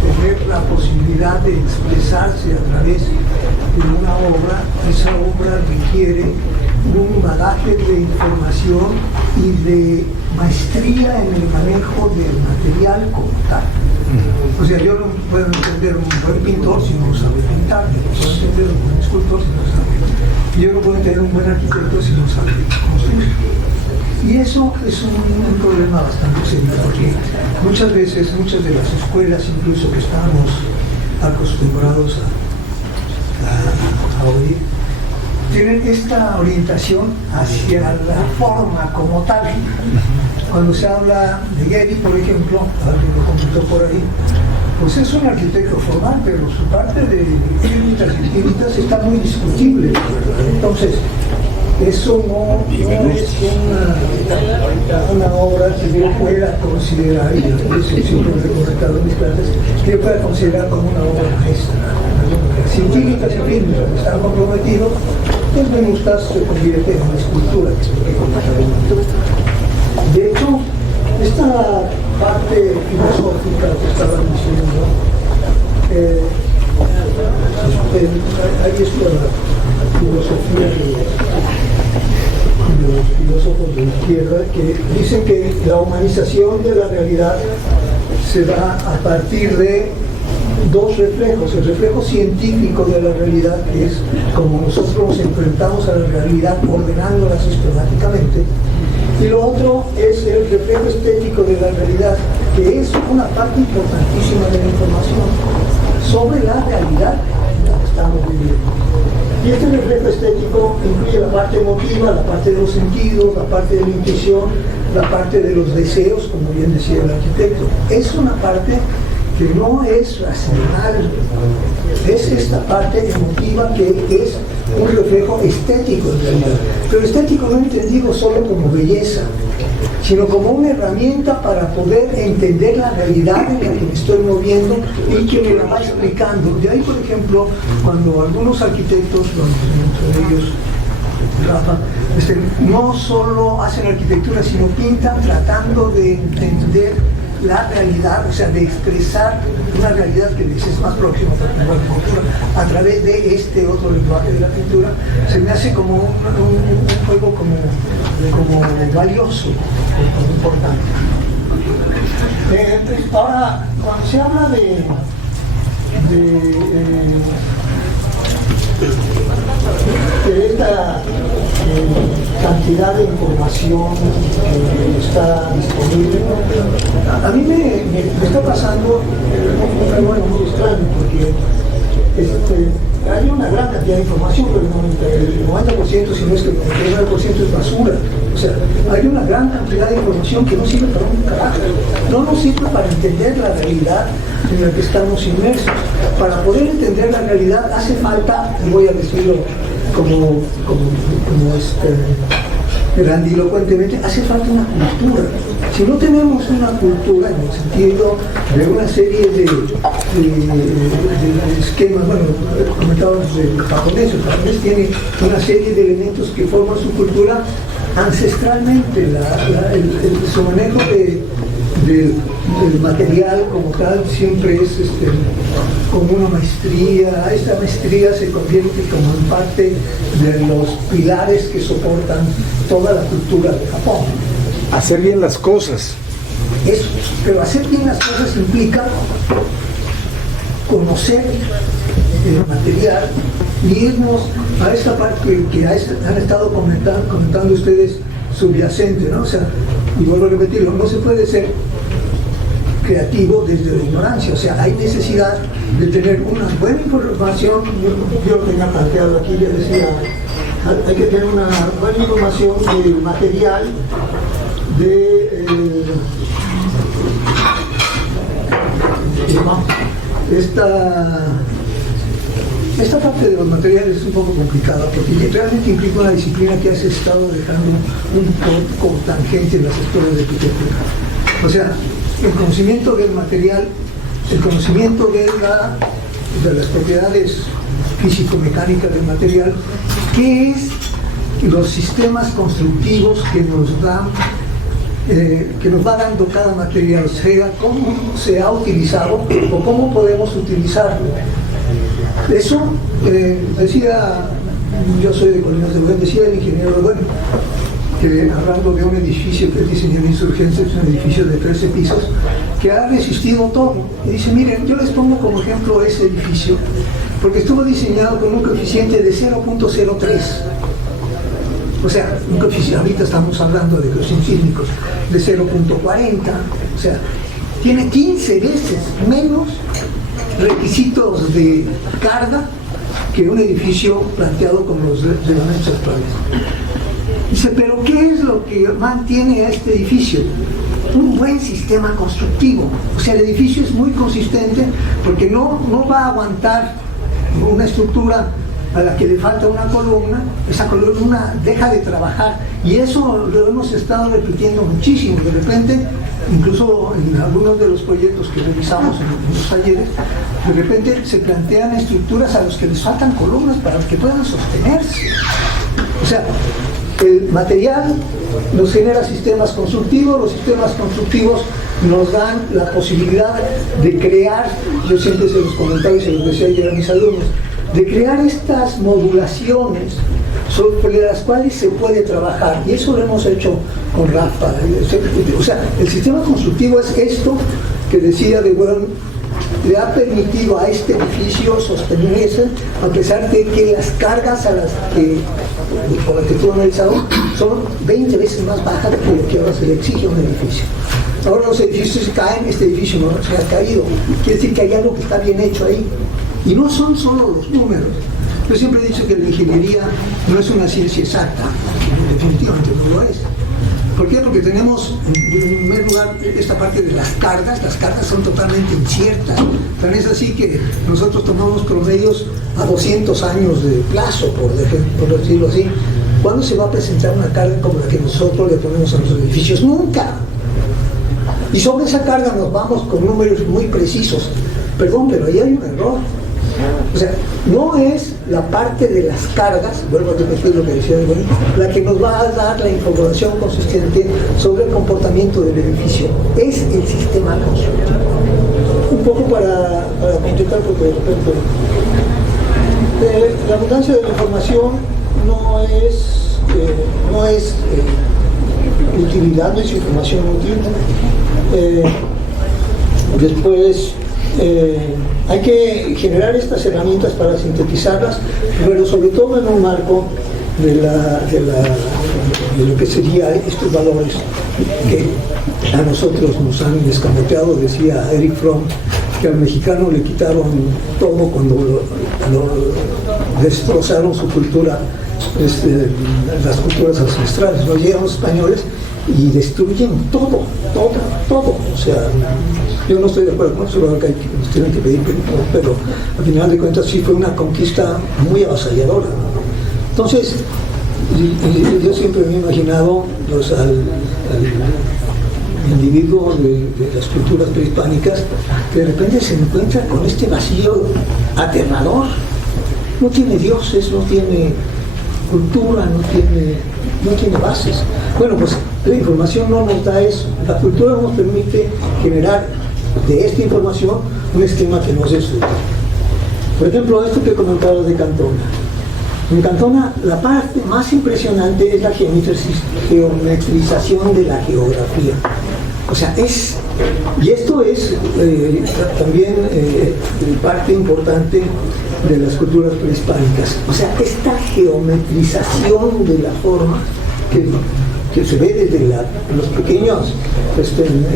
tener la posibilidad de expresarse a través de una obra, esa obra requiere un bagaje de información y de maestría en el manejo del material como tal. O sea, yo no puedo entender un buen pintor si no sabe pintar, yo no puedo entender un buen escultor si no sabe. Yo no puedo entender un buen arquitecto si no sabe construir. Y eso es un problema bastante serio, porque muchas veces, muchas de las escuelas, incluso que estamos acostumbrados a oír, tienen esta orientación hacia la forma como tal. Cuando se habla de Getty, por ejemplo, alguien lo comentó por ahí, pues es un arquitecto formal, pero su parte de fírmitas está muy discutible, ¿verdad? Entonces, eso no es una obra que yo pueda considerar, y eso siempre lo he comentado en mis clases, que yo pueda considerar como una obra maestra. Si fírmitas y fírmitas están comprometidos, pues me gusta, se convierte en una escultura, que es lo que comentaba. De hecho, esta parte filosófica que estaba diciendo, hay esta filosofía de los filósofos de izquierda que dicen que la humanización de la realidad se da a partir de dos reflejos: el reflejo científico de la realidad, que es como nosotros nos enfrentamos a la realidad ordenándola sistemáticamente, y lo otro es el reflejo estético de la realidad, que es una parte importantísima de la información sobre la realidad en la que estamos viviendo. Y este reflejo estético incluye la parte emotiva, la parte de los sentidos, la parte de la intuición, la parte de los deseos, como bien decía el arquitecto. Es una parte que no es racional, es esta parte emotiva que es un reflejo estético en realidad. Pero estético no entendido solo como belleza, sino como una herramienta para poder entender la realidad en la que me estoy moviendo y que me la va explicando. De ahí, por ejemplo, cuando algunos arquitectos, entre ellos Rafa, no solo hacen arquitectura, sino pintan tratando de entender la realidad, o sea, de expresar una realidad que les es más próxima a la pintura a través de este otro lenguaje de la pintura. Se me hace como un juego como valioso, como importante. Ahora, cuando se habla de esta cantidad de información que está disponible, a mí me está pasando un fenómeno muy extraño, porque hay una gran cantidad de información, pero el 90%, si no es que el 99% es basura. O sea, hay una gran cantidad de información que no sirve para un carajo. No nos sirve para entender la realidad en la que estamos inmersos. Para poder entender la realidad hace falta, y voy a decirlo como grandilocuentemente, hace falta una cultura. Si no tenemos una cultura en el sentido de una serie de esquemas, bueno, comentábamos del japonés, el japonés tiene una serie de elementos que forman su cultura ancestralmente, su manejo del material como tal siempre es como una maestría. Esta maestría se convierte como en parte de los pilares que soportan toda la cultura de Japón. Hacer bien las cosas. Eso, pero hacer bien las cosas implica conocer el material y irnos a esta parte que han estado comentando ustedes, subyacente, ¿no? O sea, y vuelvo a repetirlo, no se puede ser creativo desde la ignorancia. O sea, hay necesidad de tener una buena información. Yo lo tenía planteado aquí, ya decía, hay que tener una buena información del material, de esta parte de los materiales es un poco complicada, porque realmente implica una disciplina que has estado dejando un poco tangente en las escuelas de arquitectura. O sea, el conocimiento del material, el conocimiento de las propiedades físico-mecánicas del material, qué es los sistemas constructivos que nos dan, que nos va dando cada material, o sea, cómo se ha utilizado o cómo podemos utilizarlo. Eso decía, yo soy de Colinas de Buen, decía el ingeniero, bueno, hablando de un edificio que diseñó en Insurgentes, es un edificio de 13 pisos, que ha resistido todo. Y dice, miren, yo les pongo como ejemplo ese edificio, porque estuvo diseñado con un coeficiente de 0.03. O sea, un coeficiente, ahorita estamos hablando de coeficientes sísmicos de 0.40, o sea, tiene 15 veces menos requisitos de carga que un edificio planteado con los reglamentos actuales. Dice, pero ¿qué es lo que mantiene a este edificio? Un buen sistema constructivo. O sea, el edificio es muy consistente porque no va a aguantar una estructura a la que le falta una columna, esa columna deja de trabajar, y eso lo hemos estado repitiendo muchísimo. De repente, incluso en algunos de los proyectos que revisamos en los talleres, de repente se plantean estructuras a los que les faltan columnas para que puedan sostenerse. O sea, el material nos genera sistemas constructivos, los sistemas constructivos nos dan la posibilidad de crear, yo siempre se los comentaba y se los decía ayer a mis alumnos, de crear estas modulaciones sobre las cuales se puede trabajar, y eso lo hemos hecho con Rafa. O sea, el sistema constructivo es esto que decía de bueno, le ha permitido a este edificio sostenerse a pesar de que las cargas a las que, por las que tú has analizado, son 20 veces más bajas que lo que ahora se le exige a un edificio. Ahora los edificios se caen, este edificio no se ha caído, quiere decir que hay algo que está bien hecho ahí. Y no son solo los números. Yo siempre he dicho que la ingeniería no es una ciencia exacta, definitivamente no lo es. ¿Por qué? Porque tenemos, en primer lugar, esta parte de las cargas son totalmente inciertas. Tan es así que nosotros tomamos promedios a 200 años de plazo, por decirlo así. ¿Cuándo se va a presentar una carga como la que nosotros le ponemos a los edificios? ¡Nunca! Y sobre esa carga nos vamos con números muy precisos. Perdón, pero ahí hay un error. O sea, no es la parte de las cargas, vuelvo a repetir lo que decía el Bonito, la que nos va a dar la información consistente sobre el comportamiento del edificio, es el sistema constructivo. Un poco para completar, porque de repente la abundancia de la información no es utilidad, no es información útil. Después hay que generar estas herramientas para sintetizarlas, pero sobre todo en un marco de lo que sería estos valores que a nosotros nos han escamoteado. Decía Eric Fromm que al mexicano le quitaron todo cuando lo destrozaron su cultura, las culturas ancestrales. Nos llegan los españoles y destruyen todo. O sea, yo no estoy de acuerdo con eso, que nos tienen que pedir perdón, pero al final de cuentas sí fue una conquista muy avasalladora. Entonces, yo siempre me he imaginado al individuo de las culturas prehispánicas que de repente se encuentra con este vacío aterrador. No tiene dioses, no tiene cultura, no tiene bases. Bueno, pues la información no nos da eso. La cultura nos permite generar de esta información un esquema que nos es útil. Por ejemplo, esto que comentaba de Cantona. En Cantona la parte más impresionante es la geometrización de la geografía. O sea, y esto es también parte importante de las culturas prehispánicas. O sea, esta geometrización de la forma que se ve desde los pequeños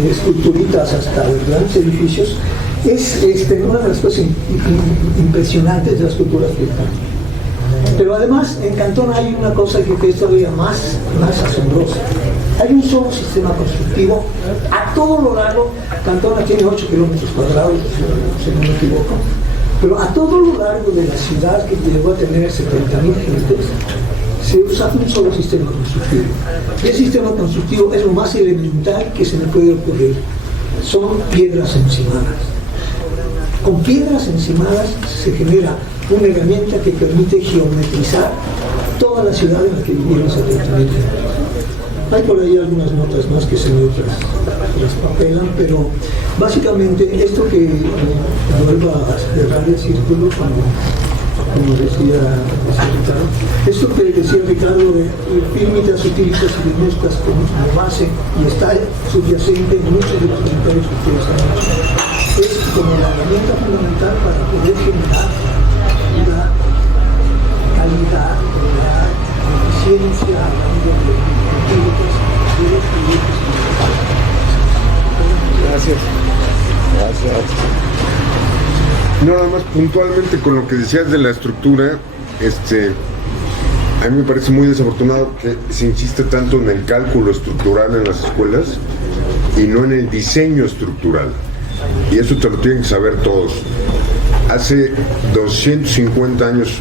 esculturitas hasta los grandes edificios, es una de las cosas impresionantes de las culturas prehispánicas. Pero además en Cantona hay una cosa que es todavía más asombrosa. Hay un solo sistema constructivo a todo lo largo. Cantona tiene 8 kilómetros cuadrados, si no me equivoco, pero a todo lo largo de la ciudad, que llegó a tener 70.000 gentes, se usa un solo sistema constructivo. Y el sistema constructivo es lo más elemental que se me puede ocurrir. Son piedras encimadas. Con piedras encimadas se genera una herramienta que permite geometrizar toda la ciudad en la que vivieron 70.000 gentes. Hay por ahí algunas notas más que se las papelan, pero básicamente esto que vuelva a cerrar el círculo, como decía Ricardo. Esto que decía Ricardo de fírmitas, sutílitas y minúsculas como base y está subyacente en muchos de los comentarios que ustedes han hecho, es como la herramienta fundamental para poder generar una calidad, una eficiencia a la nivel de fírmitas, de los proyectos. Gracias. Gracias. No, nada más puntualmente con lo que decías de la estructura, a mí me parece muy desafortunado que se insiste tanto en el cálculo estructural en las escuelas y no en el diseño estructural. Y eso te lo tienen que saber todos. Hace 250 años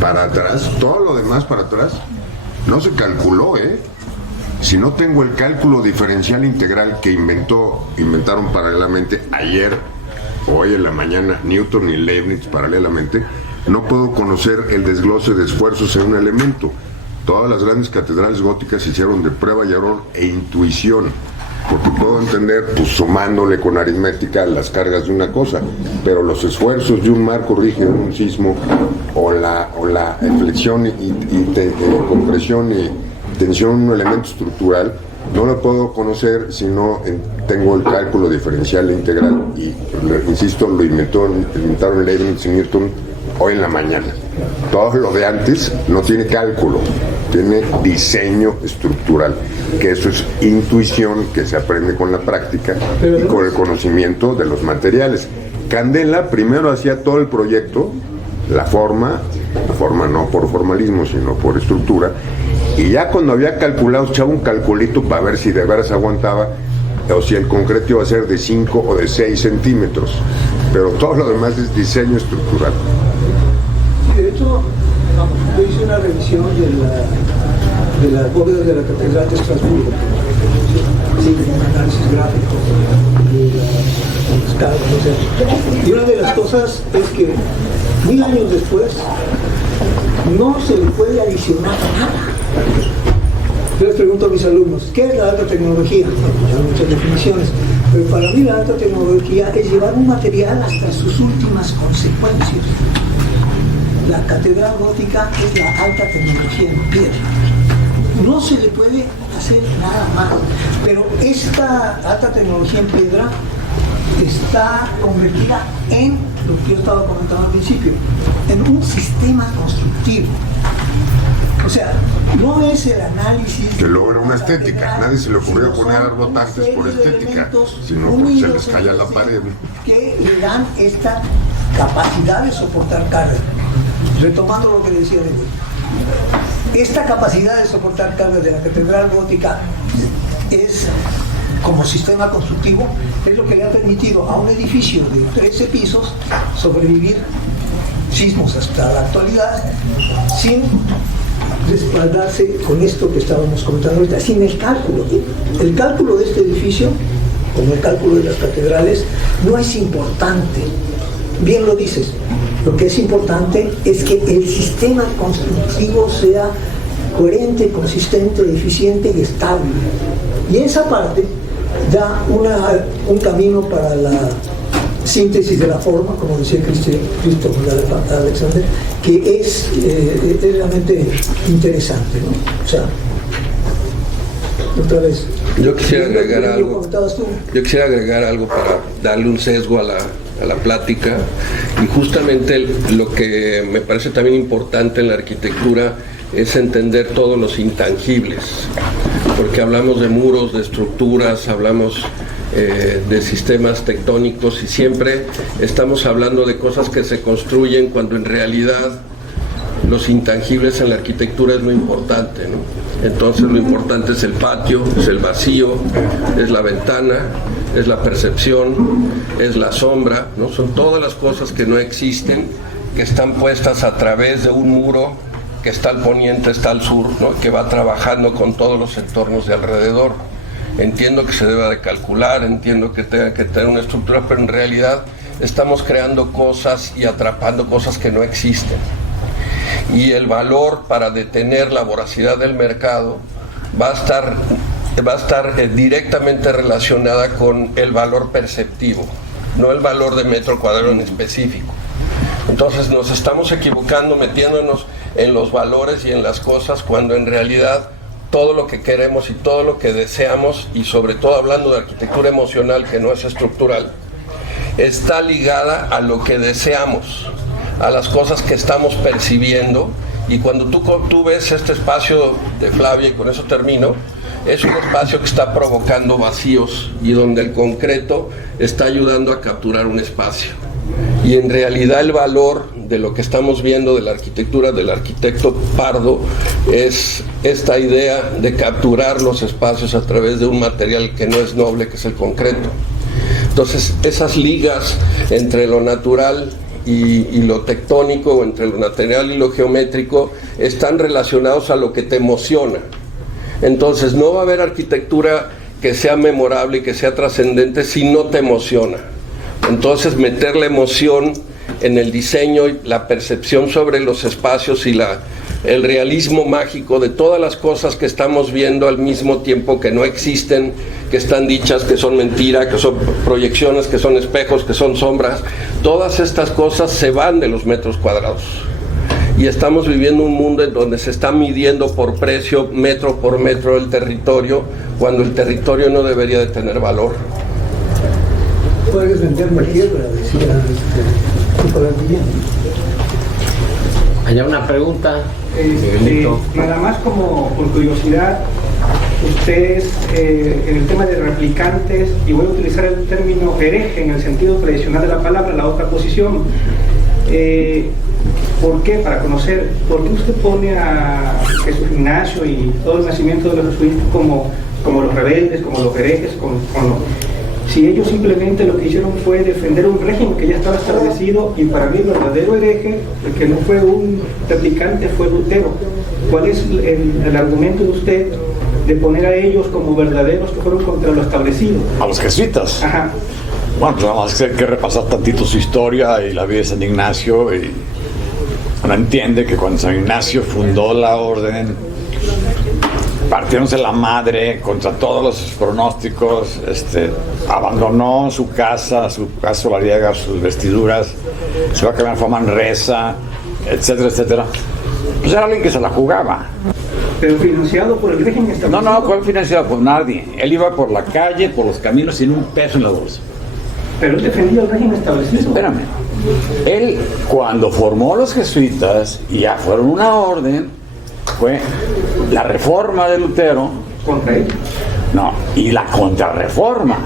para atrás, todo lo demás para atrás, no se calculó, Si no tengo el cálculo diferencial integral que inventaron paralelamente ayer, hoy en la mañana, Newton y Leibniz paralelamente, no puedo conocer el desglose de esfuerzos en un elemento. Todas las grandes catedrales góticas se hicieron de prueba y error e intuición, porque puedo entender, pues sumándole con aritmética las cargas de una cosa, pero los esfuerzos de un marco rígido, un sismo, o la flexión y compresión y tensión en un elemento estructural, no lo puedo conocer si no tengo el cálculo diferencial integral y, insisto, lo inventaron Leibniz y Newton hoy en la mañana. Todo lo de antes no tiene cálculo, tiene diseño estructural, que eso es intuición que se aprende con la práctica y con el conocimiento de los materiales. Candela primero hacía todo el proyecto, la forma no por formalismo, sino por estructura, y ya cuando había calculado, echaba un calculito para ver si de veras aguantaba o si el concreto iba a ser de 5 o de 6 centímetros. Pero todo lo demás es diseño estructural. Sí, de hecho, yo hice una revisión de las bóvedas de la Catedral de Estrasburgo. Sí, un análisis gráfico de las escalas, y una de las cosas es que 1000 años después no se le puede adicionar nada. Yo les pregunto a mis alumnos, ¿qué es la alta tecnología? Hay muchas definiciones, pero para mí la alta tecnología es llevar un material hasta sus últimas consecuencias. La catedral gótica es la alta tecnología en piedra. No se le puede hacer nada más, pero esta alta tecnología en piedra está convertida en lo que yo estaba comentando al principio, en un sistema constructivo. O sea, no es el análisis que logra una estética. Nadie se le ocurrió poner rotantes por estética, sino porque se les calla la pared. Que le dan esta capacidad de soportar carga. Retomando lo que decía de hoy. Esta capacidad de soportar carga de la catedral gótica es, como sistema constructivo, es lo que le ha permitido a un edificio de 13 pisos sobrevivir sismos hasta la actualidad sin respaldarse con esto que estábamos comentando ahorita, sin el cálculo. El cálculo de este edificio, como el cálculo de las catedrales, no es importante. Bien lo dices, lo que es importante es que el sistema constructivo sea coherente, consistente, eficiente y estable. Y esa parte da un camino para la síntesis de la forma, como decía Christopher Alexander, que es realmente interesante, ¿no? O sea, otra vez. Yo quisiera agregar algo para darle un sesgo a la plática, y justamente lo que me parece también importante en la arquitectura es entender todos los intangibles, porque hablamos de muros, de estructuras, hablamos de sistemas tectónicos, y siempre estamos hablando de cosas que se construyen cuando en realidad los intangibles en la arquitectura es lo importante, ¿no? Entonces lo importante es el patio, es el vacío, es la ventana, es la percepción, es la sombra, ¿no? Son todas las cosas que no existen, que están puestas a través de un muro que está al poniente, está al sur, ¿no? Que va trabajando con todos los entornos de alrededor. Entiendo que se deba de calcular, entiendo que tenga que tener una estructura, pero en realidad estamos creando cosas y atrapando cosas que no existen. Y el valor para detener la voracidad del mercado va a estar directamente relacionada con el valor perceptivo, no el valor de metro cuadrado en específico. Entonces nos estamos equivocando metiéndonos en los valores y en las cosas cuando en realidad todo lo que queremos y todo lo que deseamos, y sobre todo hablando de arquitectura emocional que no es estructural, está ligada a lo que deseamos, a las cosas que estamos percibiendo. Y cuando tú ves este espacio de Flavia, y con eso termino, es un espacio que está provocando vacíos y donde el concreto está ayudando a capturar un espacio. Y en realidad el valor de lo que estamos viendo de la arquitectura del arquitecto Pardo es esta idea de capturar los espacios a través de un material que no es noble, que es el concreto. Entonces esas ligas entre lo natural y lo tectónico, o entre lo material y lo geométrico, están relacionados a lo que te emociona. Entonces no va a haber arquitectura que sea memorable y que sea trascendente si no te emociona. Entonces meter la emoción en el diseño y la percepción sobre los espacios y el realismo mágico de todas las cosas que estamos viendo al mismo tiempo, que no existen, que están dichas, que son mentira, que son proyecciones, que son espejos, que son sombras. Todas estas cosas se van de los metros cuadrados. Y estamos viviendo un mundo en donde se está midiendo por precio, metro por metro, el territorio, cuando el territorio no debería de tener valor. Puedes vender la tierra, decía Palandilla. ¿Hay una pregunta? Nada más como por curiosidad, ustedes en el tema de replicantes, y voy a utilizar el término hereje en el sentido tradicional de la palabra, la otra posición, ¿por qué? Para conocer, ¿por qué usted pone a Jesús Ignacio y todo el nacimiento de los jesuitas como los rebeldes, como los herejes, si ellos simplemente lo que hicieron fue defender un régimen que ya estaba establecido? Y para mí el verdadero hereje, el que no fue un replicante, fue Lutero. ¿Cuál es el argumento de usted de poner a ellos como verdaderos que fueron contra lo establecido? A los jesuitas. Ajá. Bueno, pues nada más hay que repasar tantito su historia y la vida de San Ignacio, y uno entiende que cuando San Ignacio fundó la orden, partiéndose la madre contra todos los pronósticos, abandonó su casa solariega, sus vestiduras, se va a cambiar a Manresa, etcétera, etcétera. Pues era alguien que se la jugaba. ¿Pero financiado por el régimen establecido? No, fue financiado por nadie. Él iba por la calle, por los caminos, sin un peso en la bolsa. Pero él defendía el régimen establecido. Espérame. Él, cuando formó los jesuitas y ya fueron una orden, fue la reforma de Lutero. ¿Contra él? No, y la contrarreforma.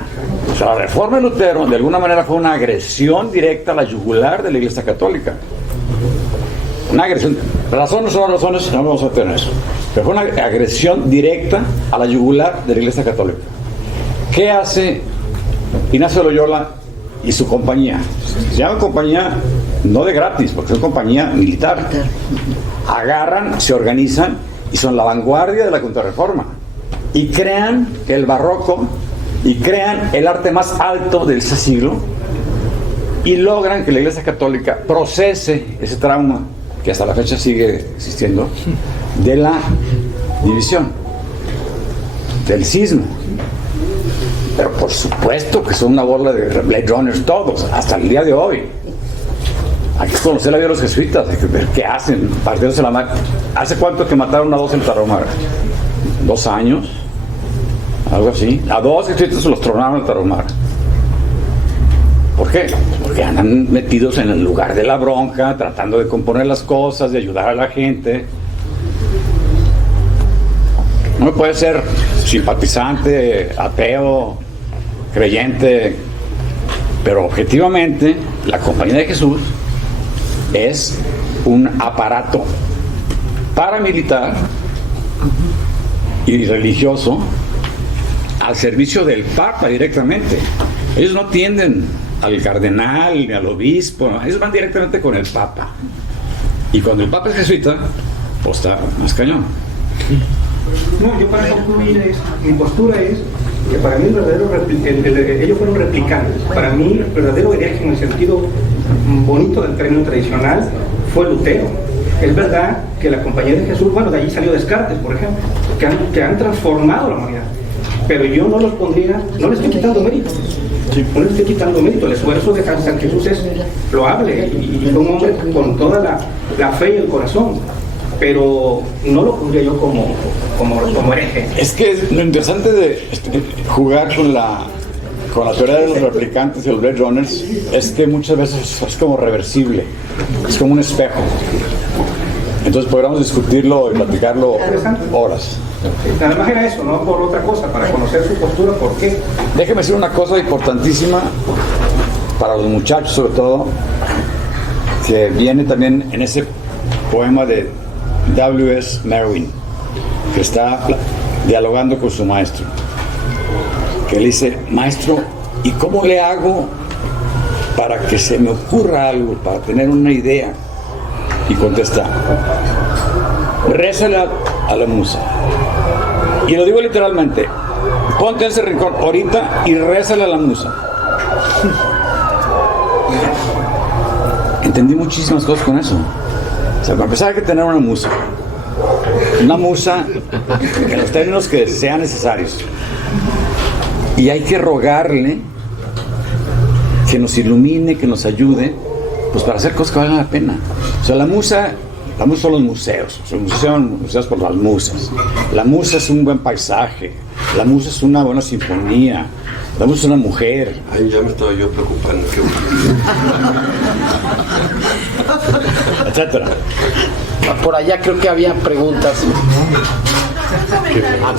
O sea, la reforma de Lutero de alguna manera fue una agresión directa a la yugular de la Iglesia Católica. Una agresión. Razones son razones, no vamos a tener eso. Pero fue una agresión directa a la yugular de la Iglesia Católica. ¿Qué hace Ignacio Loyola y su compañía? Se llama compañía no de gratis, porque es compañía militar. Agarran, se organizan y son la vanguardia de la contrarreforma. Y crean el barroco y crean el arte más alto de ese siglo y logran que la Iglesia Católica procese ese trauma que hasta la fecha sigue existiendo de la división, del cisma. Pero por supuesto que son una bola de Blade Runners todos, hasta el día de hoy. Hay que conocer la vida de los jesuitas, hay que ver qué hacen, partiéndose la mano. ¿Hace cuánto que mataron a 2 en Tarahumara? 2 años, algo así. A 2 jesuitas se los tronaron en Tarahumara. ¿Por qué? Porque andan metidos en el lugar de la bronca, tratando de componer las cosas, de ayudar a la gente. Uno puede ser simpatizante, ateo, creyente, pero objetivamente la Compañía de Jesús es un aparato paramilitar y religioso al servicio del Papa directamente. Ellos no tienden al cardenal ni al obispo, ellos van directamente con el Papa. Y cuando el Papa es jesuita, pues está más cañón. No, yo para concluir, mi postura es que para mí el verdadero ellos fueron replicantes. Para mí el verdadero hereje en el sentido bonito del término tradicional fue Lutero. Es verdad que la Compañía de Jesús, bueno, de allí salió Descartes, por ejemplo, que han transformado la humanidad. Pero yo no los pondría, no les estoy quitando mérito, No le estoy quitando mérito, el esfuerzo de San Jesús es loable, y fue un hombre con toda la fe y el corazón, pero no lo pondría yo como hereje. Es que lo interesante de jugar con la teoría de los replicantes y los Blade Runners es que muchas veces es como reversible, es como un espejo. Entonces podríamos discutirlo y platicarlo horas. Nada más era eso, no por otra cosa, para conocer su postura, ¿por qué? Déjeme decir una cosa importantísima para los muchachos, sobre todo, que viene también en ese poema de W.S. Merwin, que está dialogando con su maestro, que le dice: maestro, ¿y cómo le hago para que se me ocurra algo, para tener una idea? Y contesta: rézale a la musa. Y lo digo literalmente: ponte en ese rincón ahorita y rézale a la musa. Entendí muchísimas cosas con eso. O sea, para empezar hay que tener una musa en los términos que sean necesarios, y hay que rogarle que nos ilumine, que nos ayude, pues para hacer cosas que valgan la pena. O sea, la musa son los museos, son museos por las musas. La musa es un buen paisaje, la musa es una buena sinfonía, la musa es una mujer. Ay, ya me estaba yo preocupando. Etcétera. Por allá creo que había preguntas.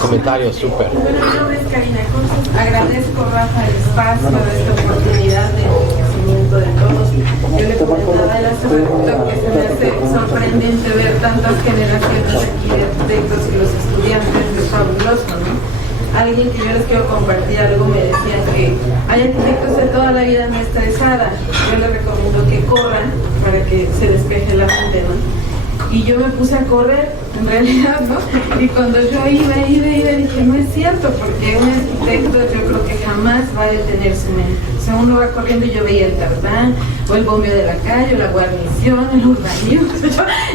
Comentarios, súper. Bueno, mi nombre es Karina Cruz. Agradezco, Rafa, el espacio, esta oportunidad de conocimiento de todos. Yo le comentaba el hace rato que se me hace sorprendente ver tantas generaciones aquí de arquitectos y los estudiantes, es fabuloso, ¿no? Alguien que yo les quiero compartir algo me decía que hay arquitectos de toda la vida no estresada. Yo les recomiendo que corran para que se despeje la mente, ¿no? Y yo me puse a correr, en realidad, ¿no? Y cuando yo iba, dije, no es cierto, porque un arquitecto yo creo que jamás va a detener su mente. O sea, uno va corriendo y yo veía el tartán, o el bombeo de la calle, o la guarnición, el urbanismo.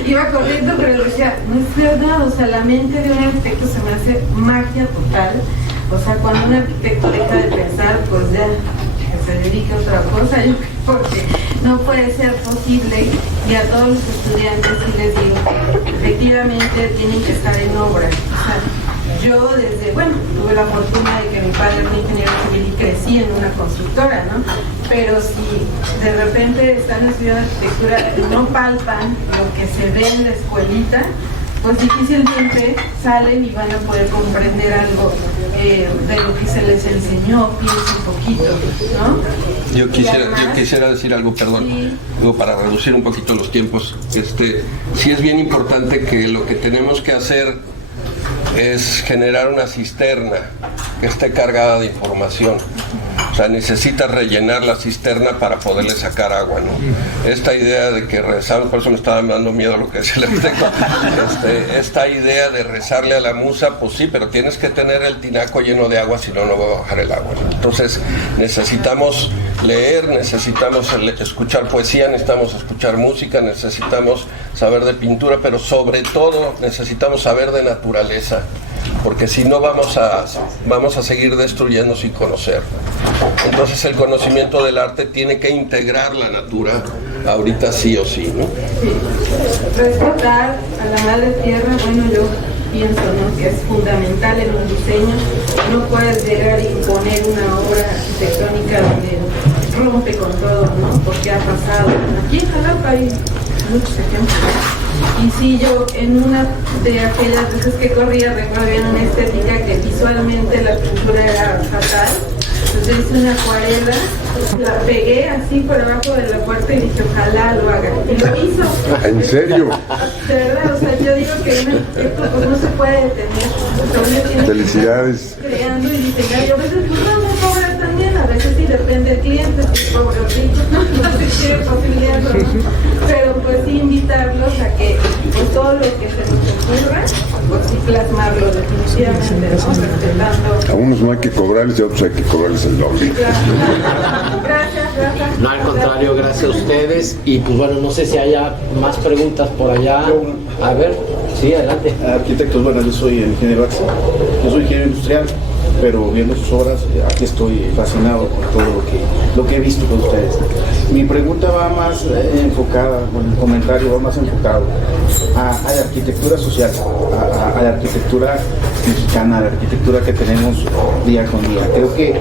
Yo iba corriendo, pero decía, no es verdad, o sea, la mente de un arquitecto se me hace magia total. O sea, cuando un arquitecto deja de pensar, pues ya, que se dedique a otra cosa, yo creo, porque no puede ser posible. Y a todos los estudiantes sí les digo que efectivamente tienen que estar en obra. O sea, yo tuve la fortuna de que mi padre era un ingeniero civil y crecí en una constructora, ¿no? Pero si de repente están estudiando arquitectura y no palpan lo que se ve en la escuelita, pues difícilmente salen y van a poder comprender algo de lo que se les enseñó, piensa un poquito, ¿no? Yo quisiera decir algo, perdón, sí. Digo, para reducir un poquito los tiempos. Sí es bien importante que lo que tenemos que hacer es generar una cisterna que esté cargada de información. O sea, necesitas rellenar la cisterna para poderle sacar agua, ¿no? Esta idea de que rezamos, por eso me estaba dando miedo lo que decía el arquitecto, esta idea de rezarle a la musa, pues sí, pero tienes que tener el tinaco lleno de agua, si no, no va a bajar el agua, ¿no? Entonces, necesitamos leer, necesitamos escuchar poesía, necesitamos escuchar música, necesitamos saber de pintura, pero sobre todo necesitamos saber de naturaleza, porque si no vamos a seguir destruyendo sin conocer. Entonces el conocimiento del arte tiene que integrar la natura ahorita sí o sí, ¿no? Sí. Respetar a la madre tierra, bueno, yo pienso, ¿no?, que es fundamental en un diseño. No puedes llegar y poner una obra arquitectónica donde rompe con todo, ¿no? Porque ha pasado. Aquí en Jalapa hay muchos ejemplos. Y sí, yo en una de aquellas veces que corría, recuerdo bien una estética que visualmente la pintura era fatal. Entonces hice una acuarela, la pegué así por abajo de la puerta y dije, ojalá lo haga. Y lo hizo. ¿En serio? De verdad, o sea, yo digo que un arquitecto pues no se puede detener. O sea, felicidades. Creando y diseñando. Y a veces pues no cobrar también, a veces sí depende del cliente, si pobre o rico, no se quiere posibilidad, ¿no? Pero pues sí invitarlos a que pues todo lo que se nos ocurra, pues sí plasmarlo definitivamente, ¿no? Respetando. A unos no hay que cobrarles y a otros hay que cobrarles el doble. Gracias, Rafa. No, al contrario, gracias a ustedes. Y pues bueno, no sé si haya más preguntas por allá. A ver, sí, adelante. Arquitectos, bueno, yo soy el ingeniero AXA, yo soy ingeniero industrial. pero viendo sus obras, aquí estoy fascinado con todo lo que he visto con ustedes. Mi pregunta va más enfocada, bueno, el comentario va más enfocado a la arquitectura social, a la arquitectura mexicana, a la arquitectura que tenemos día con día. Creo que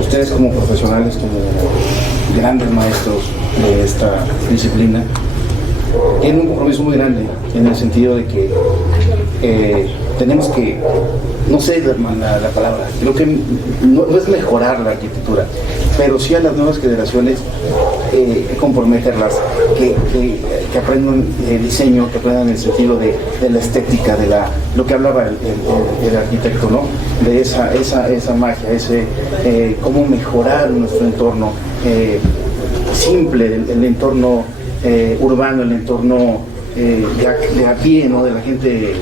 ustedes como profesionales, como grandes maestros de esta disciplina, tienen un compromiso muy grande en el sentido de que tenemos que, no sé la palabra, creo que no es mejorar la arquitectura, pero sí a las nuevas generaciones comprometerlas, que aprendan el diseño, que aprendan el sentido de la estética, de lo que hablaba el arquitecto, ¿no? De esa magia, cómo mejorar nuestro entorno simple, el entorno urbano, el entorno de a pie, ¿no? De la gente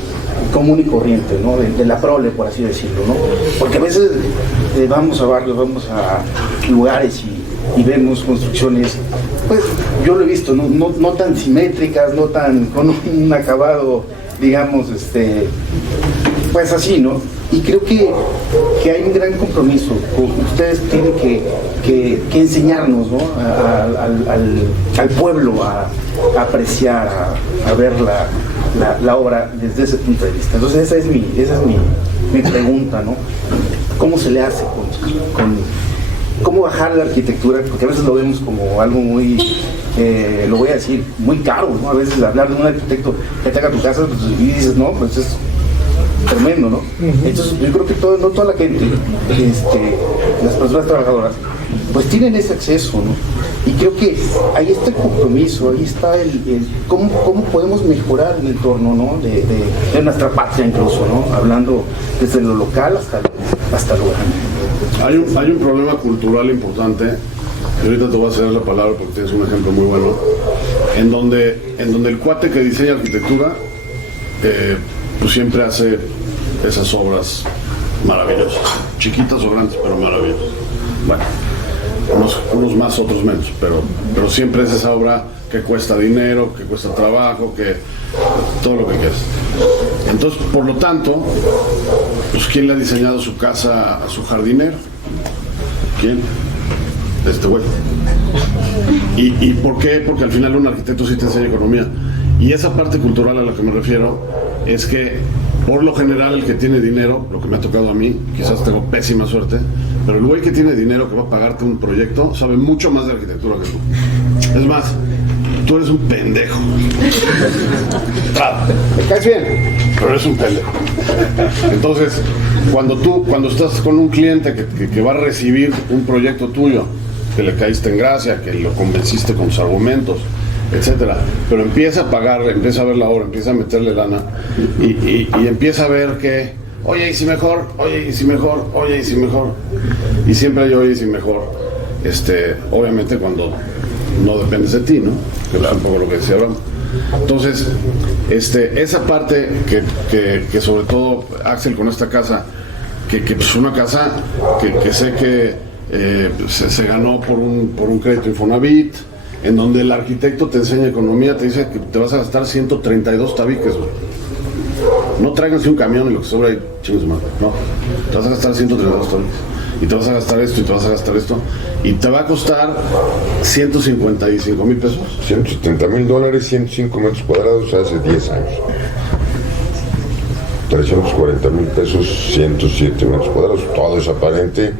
común y corriente, ¿no? De la prole, por así decirlo, ¿no? Porque a veces vamos a barrios, vamos a lugares y vemos construcciones, pues yo lo he visto, no tan simétricas, no tan con un acabado, digamos, pues así, ¿no? Y creo que hay un gran compromiso. Ustedes tienen que enseñarnos, ¿no? al pueblo a apreciar, a ver la obra desde ese punto de vista. Entonces esa es mi pregunta, ¿no? ¿Cómo se le hace cómo bajar la arquitectura? Porque a veces lo vemos como algo muy, lo voy a decir, muy caro, ¿no? A veces hablar de un arquitecto que te haga tu casa, pues, y dices, no, pues es tremendo, ¿no? Entonces yo creo que no toda la gente, las personas trabajadoras, pues tienen ese acceso, ¿no? Y creo que ahí está el compromiso, ahí está cómo podemos mejorar el entorno, ¿no? De nuestra patria incluso, ¿no? Hablando desde lo local hasta lo grande. Hay un problema cultural importante, y ahorita te voy a ceder la palabra porque tienes un ejemplo muy bueno, en donde el cuate que diseña arquitectura pues siempre hace esas obras maravillosas, chiquitas o grandes, pero maravillosas. Bueno, unos más, otros menos, pero siempre es esa obra que cuesta dinero, que cuesta trabajo, que todo lo que quieras. Entonces, por lo tanto, pues ¿quién le ha diseñado su casa a su jardinero? ¿Quién? Este güey. ¿Y por qué? Porque al final un arquitecto sí te enseña economía. Y esa parte cultural a la que me refiero es que, por lo general, el que tiene dinero, lo que me ha tocado a mí, quizás tengo pésima suerte, pero el güey que tiene dinero que va a pagarte un proyecto sabe mucho más de arquitectura que tú. Es más, tú eres un pendejo. Me caes bien, pero eres un pendejo. Entonces, cuando estás con un cliente que va a recibir un proyecto tuyo, que le caíste en gracia, que lo convenciste con tus argumentos, etcétera, pero empieza a pagar, empieza a ver la obra, empieza a meterle lana y empieza a ver que, oye, y si mejor, oye, y si mejor, oye, y si mejor, y siempre hay oye, y si mejor, obviamente cuando no dependes de ti, ¿no? Que es un poco lo que decía Abraham. Entonces, esa parte que sobre todo Axel con esta casa, que es una casa que sé que se ganó por un crédito Infonavit, en donde el arquitecto te enseña economía, te dice que te vas a gastar 132 tabiques, güey. No tráiganse un camión y lo que sobra ahí, chingos madre, no. Te vas a gastar 132 tabiques. Y te vas a gastar esto, y te vas a gastar esto. Y te va a costar 155,000 pesos. $170,000, 105 metros cuadrados hace 10 años. 340,000 pesos, 107 metros cuadrados. Todo es aparente,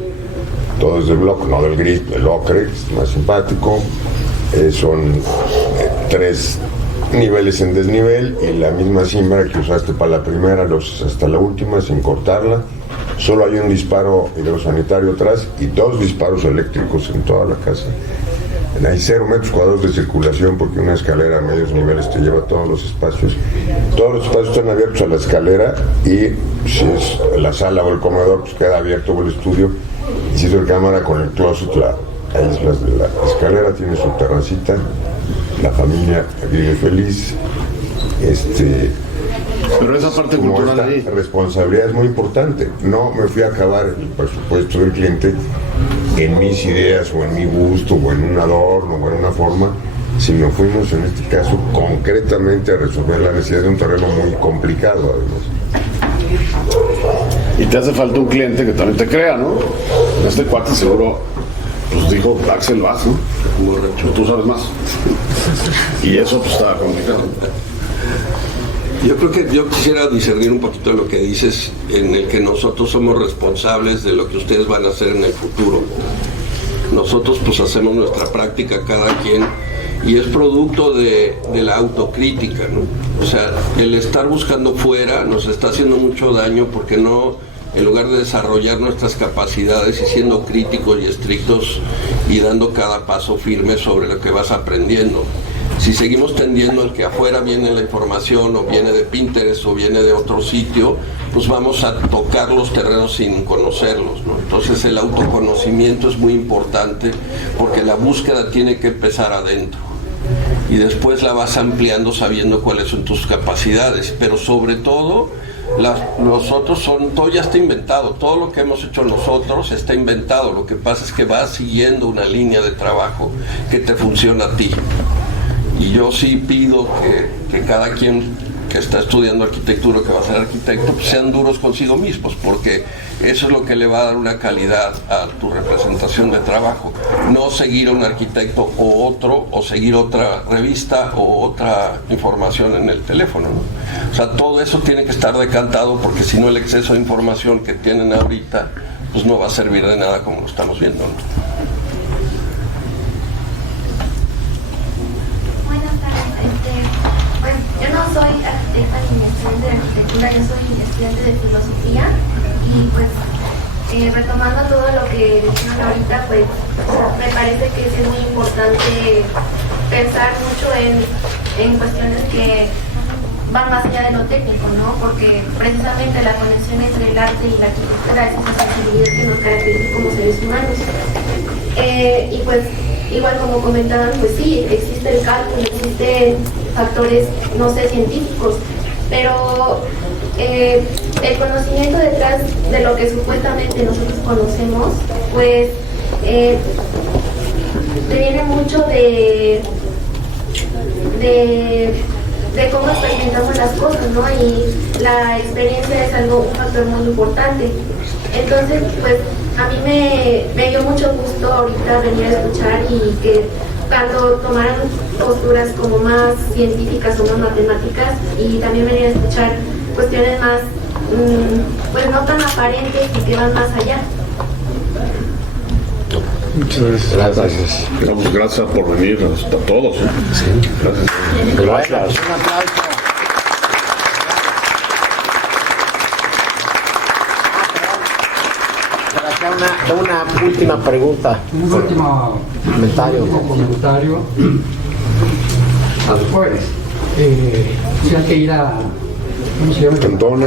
todo es de bloque, no del gris, del ocre, es más simpático. Son 3 niveles en desnivel y la misma cimbra que usaste para la primera lo usas hasta la última sin cortarla. Solo hay un disparo hidrosanitario atrás y 2 disparos eléctricos en toda la casa. Hay 0 metros cuadrados de circulación porque una escalera a medios niveles te lleva a todos los espacios. Todos los espacios están abiertos a la escalera y si es la sala o el comedor, pues queda abierto o el estudio. Y si es el cámara con el closet, la escalera tiene su terracita, la familia vive feliz. Pero esa parte cultural ahí, responsabilidad es muy importante. No me fui a acabar el presupuesto del cliente en mis ideas o en mi gusto o en un adorno o en una forma, sino fuimos en este caso concretamente a resolver la necesidad de un terreno muy complicado además. y te hace falta un cliente que también te crea, ¿no? Este cuate seguro, pues dijo Axel Vaz, ¿no? Tú sabes más. Y eso pues estaba complicado. Yo creo que yo quisiera discernir un poquito de lo que dices, en el que nosotros somos responsables de lo que ustedes van a hacer en el futuro. Nosotros pues hacemos nuestra práctica cada quien y es producto de la autocrítica, ¿no? O sea, el estar buscando fuera nos está haciendo mucho daño porque no, en lugar de desarrollar nuestras capacidades y siendo críticos y estrictos y dando cada paso firme sobre lo que vas aprendiendo. Si seguimos tendiendo al que afuera viene la información o viene de Pinterest o viene de otro sitio, pues vamos a tocar los terrenos sin conocerlos, ¿no? Entonces el autoconocimiento es muy importante porque la búsqueda tiene que empezar adentro y después la vas ampliando sabiendo cuáles son tus capacidades, pero sobre todo los otros todo ya está inventado, todo lo que hemos hecho nosotros está inventado, lo que pasa es que vas siguiendo una línea de trabajo que te funciona a ti. Y yo sí pido que cada quien que está estudiando arquitectura, que va a ser arquitecto, pues sean duros consigo mismos, porque eso es lo que le va a dar una calidad a tu representación de trabajo. No seguir a un arquitecto o otro, o seguir otra revista o otra información en el teléfono, ¿no? O sea, todo eso tiene que estar decantado, porque si no el exceso de información que tienen ahorita, pues no va a servir de nada como lo estamos viendo, ¿no? Pues yo no soy arquitecta ni estudiante de arquitectura, yo soy estudiante de filosofía y pues retomando todo lo que dijeron ahorita, pues me parece que es muy importante pensar mucho en cuestiones que van más allá de lo técnico, ¿no? Porque precisamente la conexión entre el arte y la arquitectura es esa sensibilidad que nos caracteriza como seres humanos. Y pues igual como comentaban, pues sí, existe el cálculo, existen factores, no sé, científicos, pero el conocimiento detrás de lo que supuestamente nosotros conocemos, pues viene mucho de cómo experimentamos las cosas, ¿no? Y la experiencia es un factor muy importante. Entonces, pues a mí me dio mucho gusto ahorita venir a escuchar y que cuando tomaran posturas como más científicas o más matemáticas y también venir a escuchar cuestiones más, pues no tan aparentes y que van más allá. Muchas gracias. Gracias por venir a todos. Sí. Gracias. Gracias. Un aplauso. Una última pregunta. Un último comentario a los jóvenes. Si hay que ir a... ¿Cómo se llama? Cantona.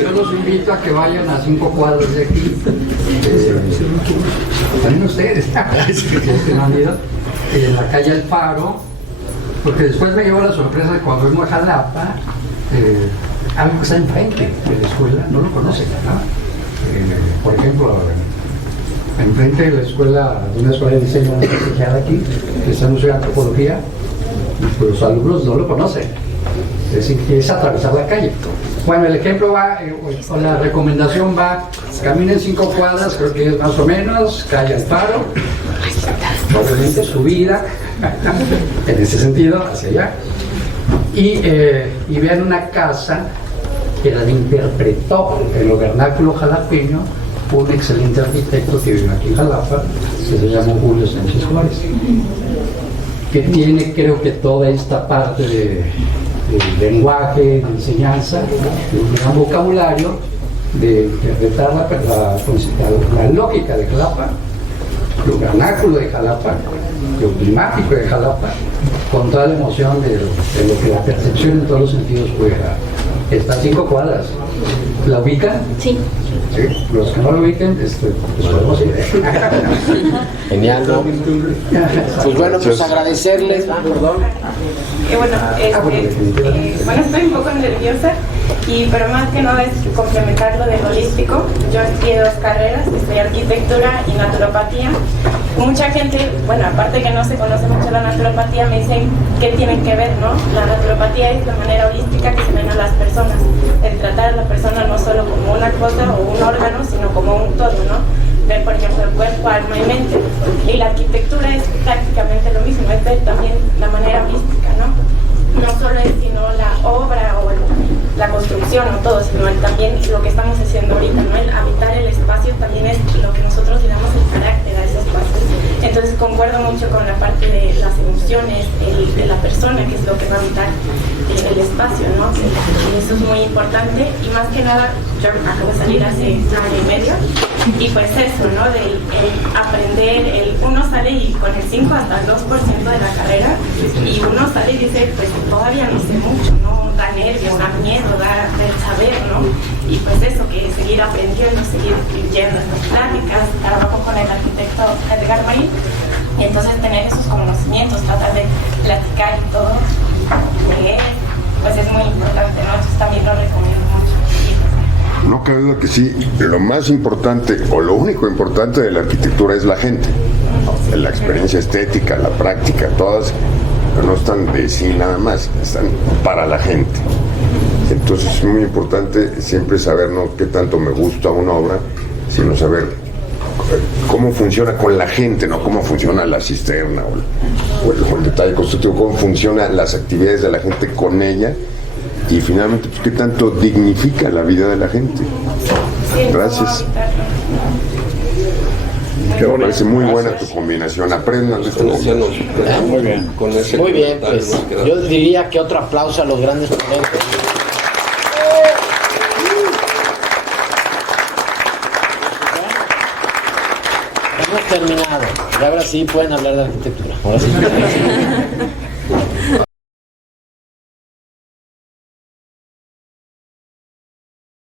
Yo los invito a que vayan a 5 cuadras de aquí. También ustedes. En la calle El Faro. Porque después me llevo la sorpresa de cuando vengo a Jalapa. Algo que está enfrente de la escuela, no lo conocen, ¿no? Por ejemplo, enfrente de la escuela, de una escuela de diseño de aquí, que está en Museo de Antropología, pues los alumnos no lo conocen. Es decir, que es atravesar la calle. Bueno, el ejemplo va, o la recomendación va, caminen 5 cuadras, creo que es más o menos, calle El Faro, obviamente subida, en ese sentido, hacia allá. Y vean una casa que la interpretó en lo vernáculo jalapeño un excelente arquitecto que vive aquí en Jalapa, que se llama Julio Sánchez Juárez, que tiene, creo que, toda esta parte de lenguaje, de enseñanza, de un gran vocabulario, de interpretar la lógica de Jalapa, lo vernáculo de Jalapa, lo climático de Jalapa, con toda la emoción de lo que la percepción en todos los sentidos puede dar. Está a 5 cuadras. ¿La ubican? Sí. Sí. Los que no lo ubiquen, pues podemos ir. Genial, ¿no? Pues bueno, pues agradecerles. Perdón. Bueno, estoy un poco nerviosa, pero más que nada es complementar lo del holístico. Yo estudié 2 carreras, estudié arquitectura y naturopatía. Mucha gente, bueno, aparte que no se conoce mucho la naturopatía, me dicen que tienen que ver, ¿no? La naturopatía es de manera holística significa que se ven a las personas, el tratar a la persona no solo como una cosa o un órgano, sino como un todo, ¿no? Ver, por ejemplo, el cuerpo, alma y mente. Y la arquitectura es prácticamente lo mismo, es ver también la manera mística, ¿no? No solo es sino la obra o la construcción o todo, sino también lo que estamos haciendo ahorita, ¿no? El habitar el espacio también es lo que nosotros le damos el carácter a ese espacio. Entonces concuerdo mucho con la parte de las emociones de la persona, que es lo que va a habitar el espacio, ¿no? Y eso es muy importante, y más que nada, yo acabo de salir hace año y medio, y pues eso, ¿no? De aprender, uno sale y con el 5 hasta el 2% de la carrera, y uno sale y dice, pues todavía no sé mucho, ¿no? Da nervios, da miedo, da del saber, ¿no? Y pues eso, que seguir aprendiendo, seguir yendo a estas pláticas, trabajo con el arquitecto Edgar Marín, y entonces tener esos conocimientos, tratar de platicar y todo, leer, pues es muy importante, ¿no? Entonces también lo recomiendo mucho. No cabe duda que sí, lo más importante o lo único importante de la arquitectura es la gente, la experiencia estética, la práctica, todas no están de sí nada más, están para la gente. Entonces es muy importante siempre saber no qué tanto me gusta una obra, sino saber cómo funciona con la gente, no cómo funciona la cisterna o el detalle constructivo, cómo funcionan las actividades de la gente con ella, y finalmente pues qué tanto dignifica la vida de la gente. Gracias. Me parece muy buena tu combinación. Aprendan de esto. Muy bien. Muy bien, pues yo diría que otro aplauso a los grandes ponentes. Hemos terminado. Y ahora sí pueden hablar de arquitectura. Ahora sí.